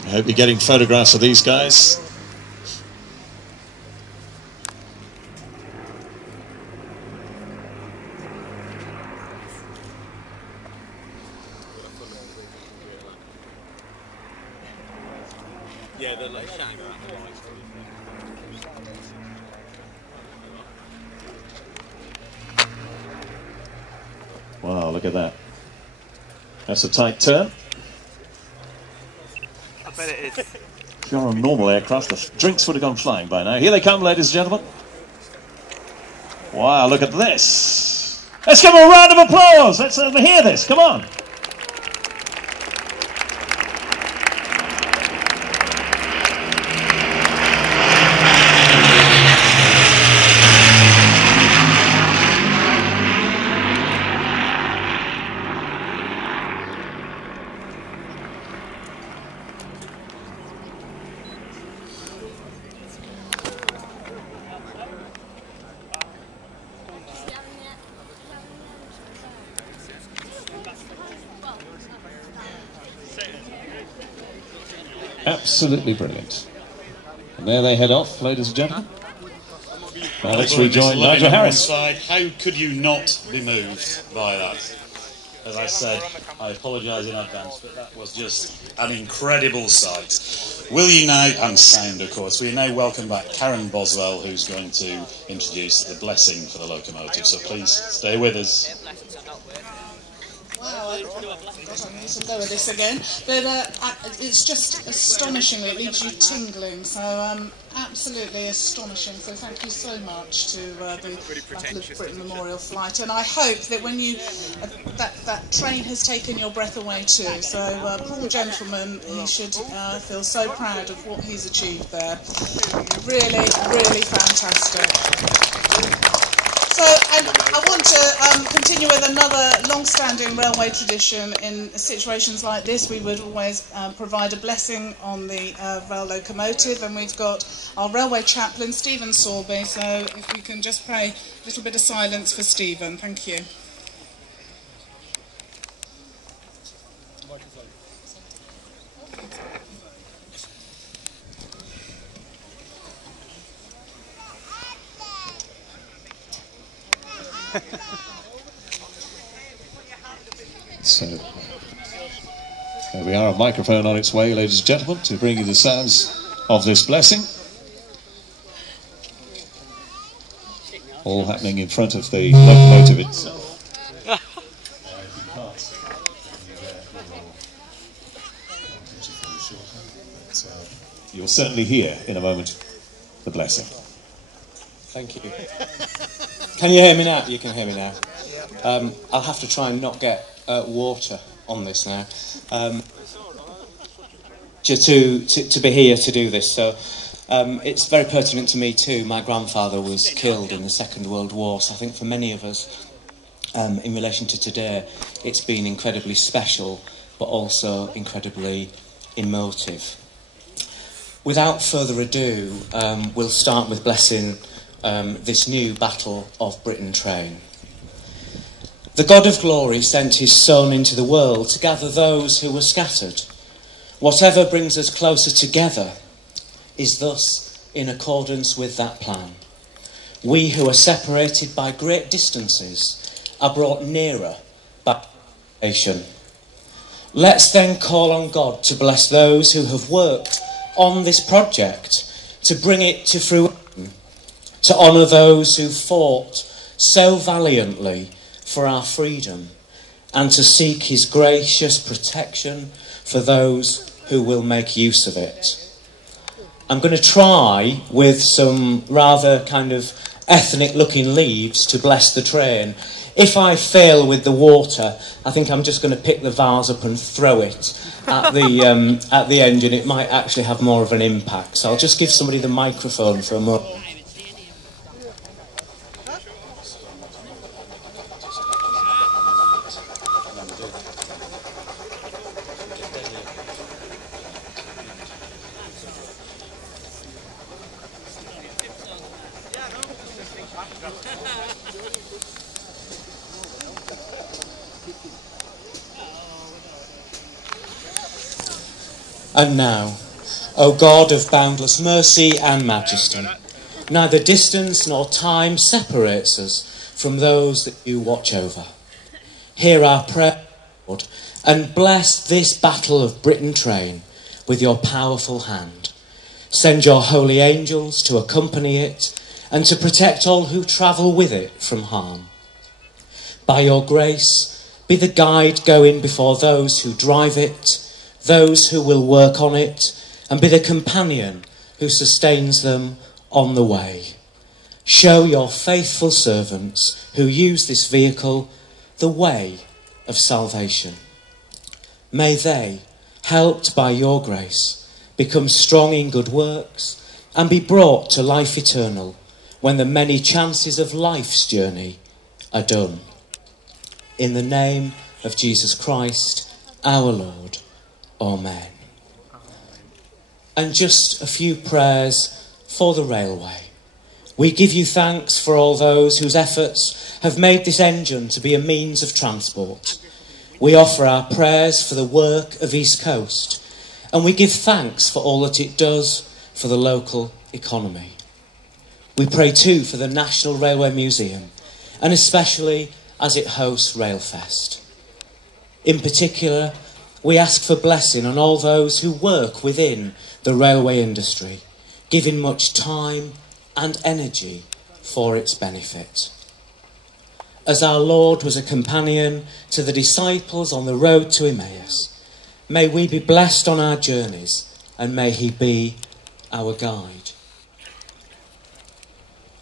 I hope you're getting photographs of these guys. Yeah, they're like shining around the lights. Wow, look at that. That's a tight turn. I bet it is. If you're on a normal aircraft, the drinks would have gone flying by now. Here they come, ladies and gentlemen. Wow, look at this. Let's give them a round of applause. Let's hear this. Come on. Absolutely brilliant. And there they head off, ladies and gentlemen. Now let's rejoin Nigel Harris. How could you not be moved by that? As I said, I apologise in advance, but that was just an incredible sight. Will you now, and sound of course, will you now welcome back Karen Boswell, who's going to introduce the blessing for the locomotive. So please stay with us. Wow, I need to lower this again. But it's just astonishingly, it leaves you tingling. So absolutely astonishing. So thank you so much to the Battle of Britain Memorial Flight. And I hope that when you that train has taken your breath away too. So poor gentleman, he should feel so proud of what he's achieved there. Really, really fantastic. So, and I want to continue with another long-standing railway tradition. In situations like this, we would always provide a blessing on the rail locomotive, and we've got our railway chaplain, Stephen Sorby. So, if we can just pray a little bit of silence for Stephen. Thank you. So, there we are, a microphone on its way, ladies and gentlemen, to bring you the sounds of this blessing. All happening in front of the locomotive itself. You'll certainly hear in a moment the blessing. Thank you. Can you hear me now? You can hear me now. I'll have to try and not get water on this now. To be here to do this. So it's very pertinent to me too. My grandfather was killed in the Second World War, so I think for many of us, in relation to today, it's been incredibly special, but also incredibly emotive. Without further ado, we'll start with blessing this new Battle of Britain train. The God of glory sent his Son into the world to gather those who were scattered. Whatever brings us closer together is thus in accordance with that plan. We who are separated by great distances are brought nearer by salvation. Let's then call on God to bless those who have worked on this project, to bring it to fruition, to honour those who fought so valiantly for our freedom, and to seek his gracious protection for those who will make use of it. I'm going to try with some rather kind of ethnic looking leaves to bless the train. If I fail with the water, I think I'm just going to pick the vase up and throw it at the engine. It might actually have more of an impact. So I'll just give somebody the microphone for a moment. And now, O God of boundless mercy and majesty, neither distance nor time separates us from those that you watch over. Hear our prayer, Lord, and bless this Battle of Britain train with your powerful hand. Send your holy angels to accompany it and to protect all who travel with it from harm. By your grace, be the guide going before those who drive it, those who will work on it, and be the companion who sustains them on the way. Show your faithful servants who use this vehicle the way of salvation. May they, helped by your grace, become strong in good works and be brought to life eternal when the many chances of life's journey are done. In the name of Jesus Christ, our Lord. Amen. And just a few prayers for the railway. We give you thanks for all those whose efforts have made this engine to be a means of transport. We offer our prayers for the work of East Coast, and we give thanks for all that it does for the local economy. We pray too for the National Railway Museum, and especially as it hosts Railfest. In particular, we ask for blessing on all those who work within the railway industry, giving much time and energy for its benefit. As our Lord was a companion to the disciples on the road to Emmaus, may we be blessed on our journeys, and may he be our guide.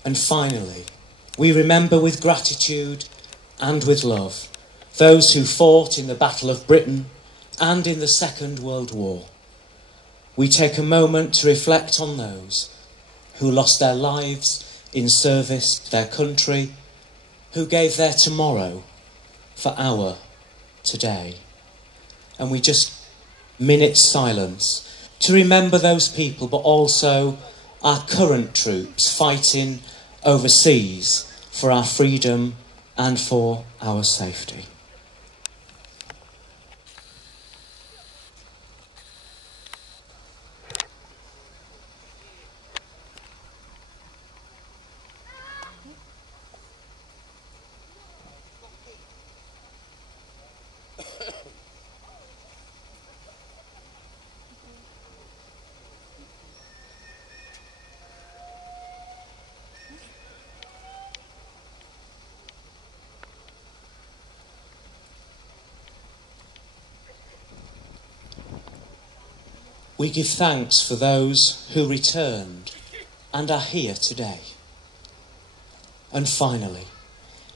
And finally, we remember with gratitude and with love those who fought in the Battle of Britain and in the Second World War. We take a moment to reflect on those who lost their lives in service to their country, who gave their tomorrow for our today. And we just minute silence to remember those people, but also our current troops fighting overseas for our freedom and for our safety. We give thanks for those who returned and are here today. And finally,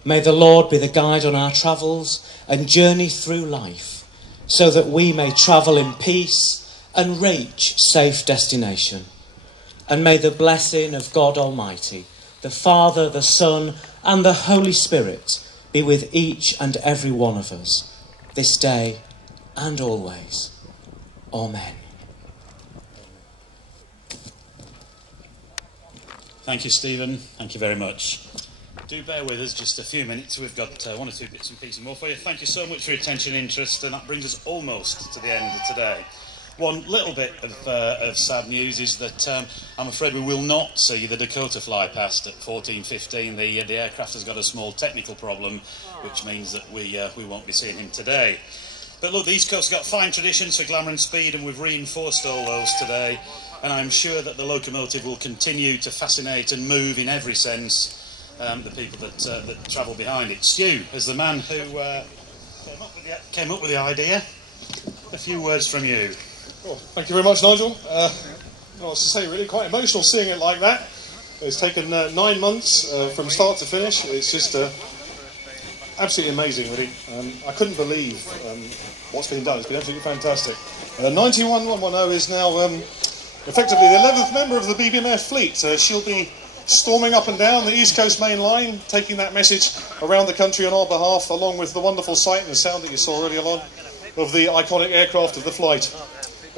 may the Lord be the guide on our travels and journey through life, so that we may travel in peace and reach safe destination. And may the blessing of God Almighty, the Father, the Son, and the Holy Spirit be with each and every one of us, this day and always. Amen. Thank you, Stephen. Thank you very much. Do bear with us just a few minutes. We've got one or two bits and pieces more for you. Thank you so much for your attention and interest, and that brings us almost to the end of today. One little bit of sad news is that I'm afraid we will not see the Dakota fly past at 14:15. The aircraft has got a small technical problem, which means that we won't be seeing him today. But look, the East Coast has got fine traditions for glamour and speed, and we've reinforced all those today. And I'm sure that the locomotive will continue to fascinate and move in every sense the people that travel behind it. Stu, as the man who came up with the idea, a few words from you. Well, thank you very much, Nigel. I was to say, really quite emotional seeing it like that. It's taken 9 months from start to finish. It's just absolutely amazing, really. I couldn't believe what's been done. It's been absolutely fantastic. 91110 is now effectively the 11th member of the BBMF fleet. She'll be storming up and down the East Coast main line, taking that message around the country on our behalf, along with the wonderful sight and sound that you saw earlier on of the iconic aircraft of the flight.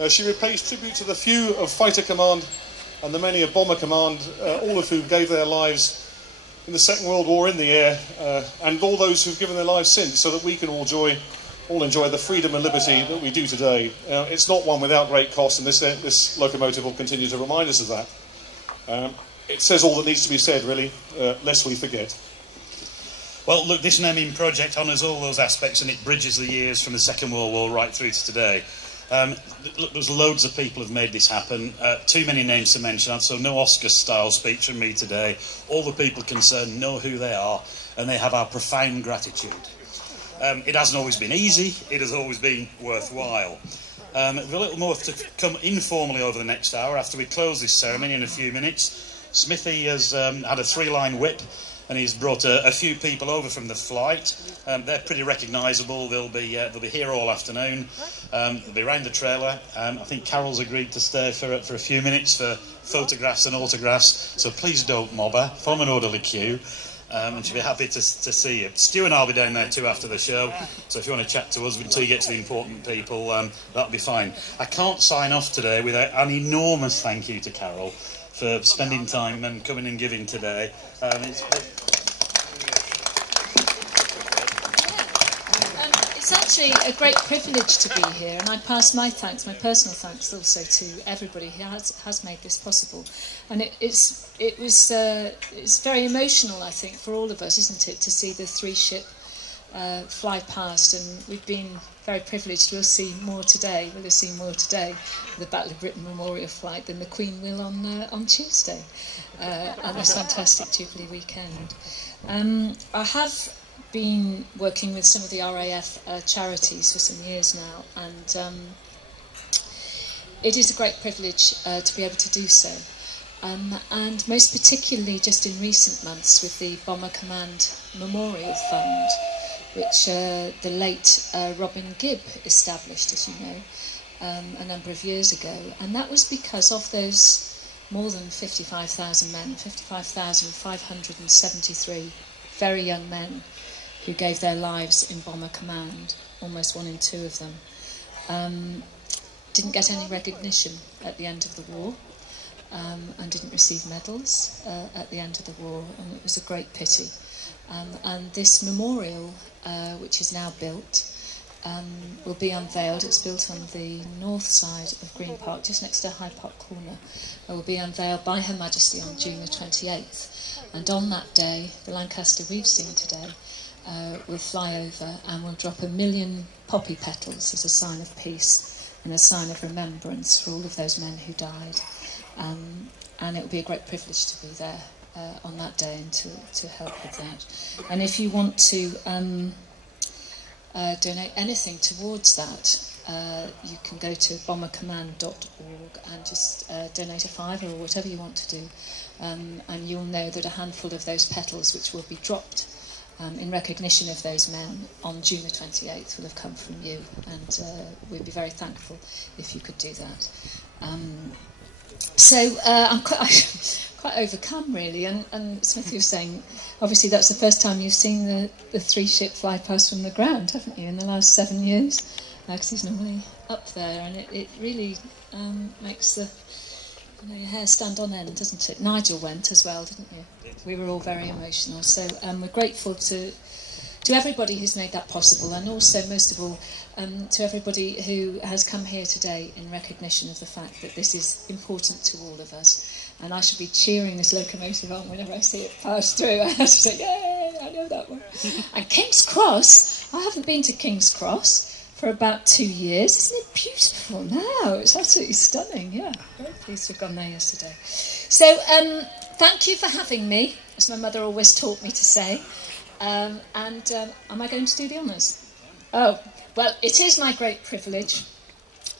She repays tribute to the few of Fighter Command and the many of Bomber Command, all of who gave their lives in the Second World War in the air, and all those who've given their lives since, so that we can all enjoy the freedom and liberty that we do today. It's not one without great cost, and this locomotive will continue to remind us of that. It says all that needs to be said, really, lest we forget. Well, look, this naming project honours all those aspects, and it bridges the years from the Second World War right through to today. Look, there's loads of people who've made this happen. Too many names to mention, so no Oscar-style speech from me today. All the people concerned know who they are, and they have our profound gratitude. It hasn't always been easy, it has always been worthwhile. There's a little more to come informally over the next hour after we close this ceremony in a few minutes. Smiffy has had a 3-line whip, and he's brought a few people over from the flight. They're pretty recognisable. They'll be here all afternoon. They'll be around the trailer. I think Carol's agreed to stay for a few minutes for photographs and autographs, so please don't mob her. Form an orderly queue. And she'll be happy to see you. Stu and I'll be down there too after the show, so if you want to chat to us until you get to the important people, that'll be fine. I can't sign off today without an enormous thank you to Carol for spending time and coming and giving today. It's It's actually a great privilege to be here, and I pass my thanks, my personal thanks also to everybody who has made this possible. And it's very emotional, I think, for all of us, isn't it, to see the three-ship fly past, and we've been very privileged. We'll see more today. We'll have seen more today, the Battle of Britain Memorial Flight, than the Queen will on Tuesday, on this fantastic Jubilee weekend. I have been working with some of the RAF charities for some years now, and it is a great privilege to be able to do so. And most particularly just in recent months with the Bomber Command Memorial Fund, which the late Robin Gibb established, as you know, a number of years ago. And that was because of those more than 55,000 men, 55,573 very young men who gave their lives in Bomber Command, almost 1 in 2 of them, didn't get any recognition at the end of the war, and didn't receive medals at the end of the war, and it was a great pity. And this memorial, which is now built, will be unveiled. It's built on the north side of Green Park, just next to Hyde Park Corner. It will be unveiled by Her Majesty on June the 28th. And on that day, the Lancaster we've seen today will fly over and will drop 1 million poppy petals as a sign of peace and a sign of remembrance for all of those men who died. And it will be a great privilege to be there on that day and to help with that. And if you want to donate anything towards that, you can go to bombercommand.org and just donate a £5 or whatever you want to do. And you'll know that a handful of those petals, which will be dropped in recognition of those men on June the 28th, will have come from you. And we'd be very thankful if you could do that. So I'm quite overcome, really. And Smithy was saying, obviously that's the first time you've seen the three-ship fly past from the ground, haven't you, in the last 7 years? Because he's normally up there, and it really makes your hair stand on end, doesn't it? Nigel went as well, didn't you? We were all very emotional. So we're grateful to everybody who's made that possible, and also, most of all, to everybody who has come here today in recognition of the fact that this is important to all of us. And I should be cheering this locomotive on whenever I see it pass through. I have to say, yay, I know that one. And King's Cross, I haven't been to King's Cross for about 2 years. Isn't it beautiful now? It's absolutely stunning, yeah. Very pleased to have gone there yesterday. So, thank you for having me, as my mother always taught me to say. Am I going to do the honours? Oh, well, it is my great privilege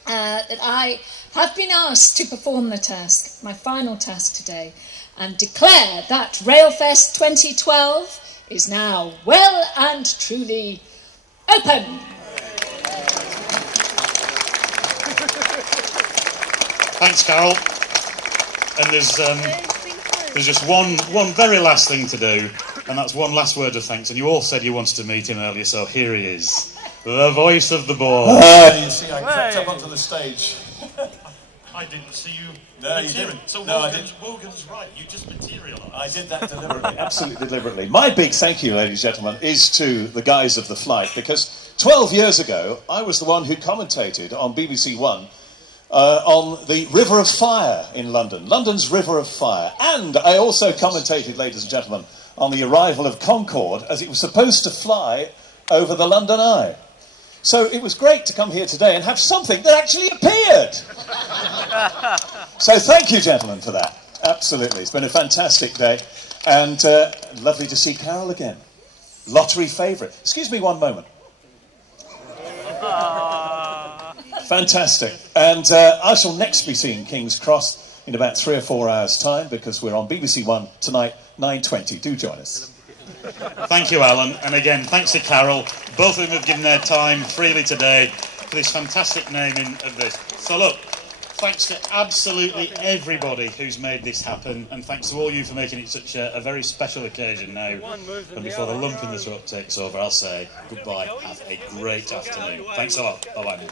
that I have been asked to perform the task, my final task today, and declare that Railfest 2012 is now well and truly open. Thanks, Carol. And there's just one very last thing to do, and that's one last word of thanks. And you all said you wanted to meet him earlier, so here he is, the voice of the board. You see, I crept up onto the stage. I didn't see you. No, you didn't. So no, Wogan's right. You just materialised. I did that deliberately, absolutely deliberately. My big thank you, ladies and gentlemen, is to the guys of the flight, because 12 years ago, I was the one who commentated on BBC One on the River of Fire in London, London's River of Fire. And I also commentated, ladies and gentlemen, on the arrival of Concorde as it was supposed to fly over the London Eye. So it was great to come here today and have something that actually appeared. So thank you, gentlemen, for that. Absolutely. It's been a fantastic day. And lovely to see Carol again. Lottery favourite. Excuse me one moment. Fantastic. And I shall next be seeing King's Cross in about 3 or 4 hours' time, because we're on BBC One tonight, 9:20. Do join us. Thank you, Alan. And again, thanks to Carol. Both of them have given their time freely today for this fantastic naming of this. So look, thanks to absolutely everybody who's made this happen, and thanks to all you for making it such a very special occasion now. And before the lump in the throat takes over, I'll say goodbye. Have a great afternoon. Thanks a lot. Bye-bye.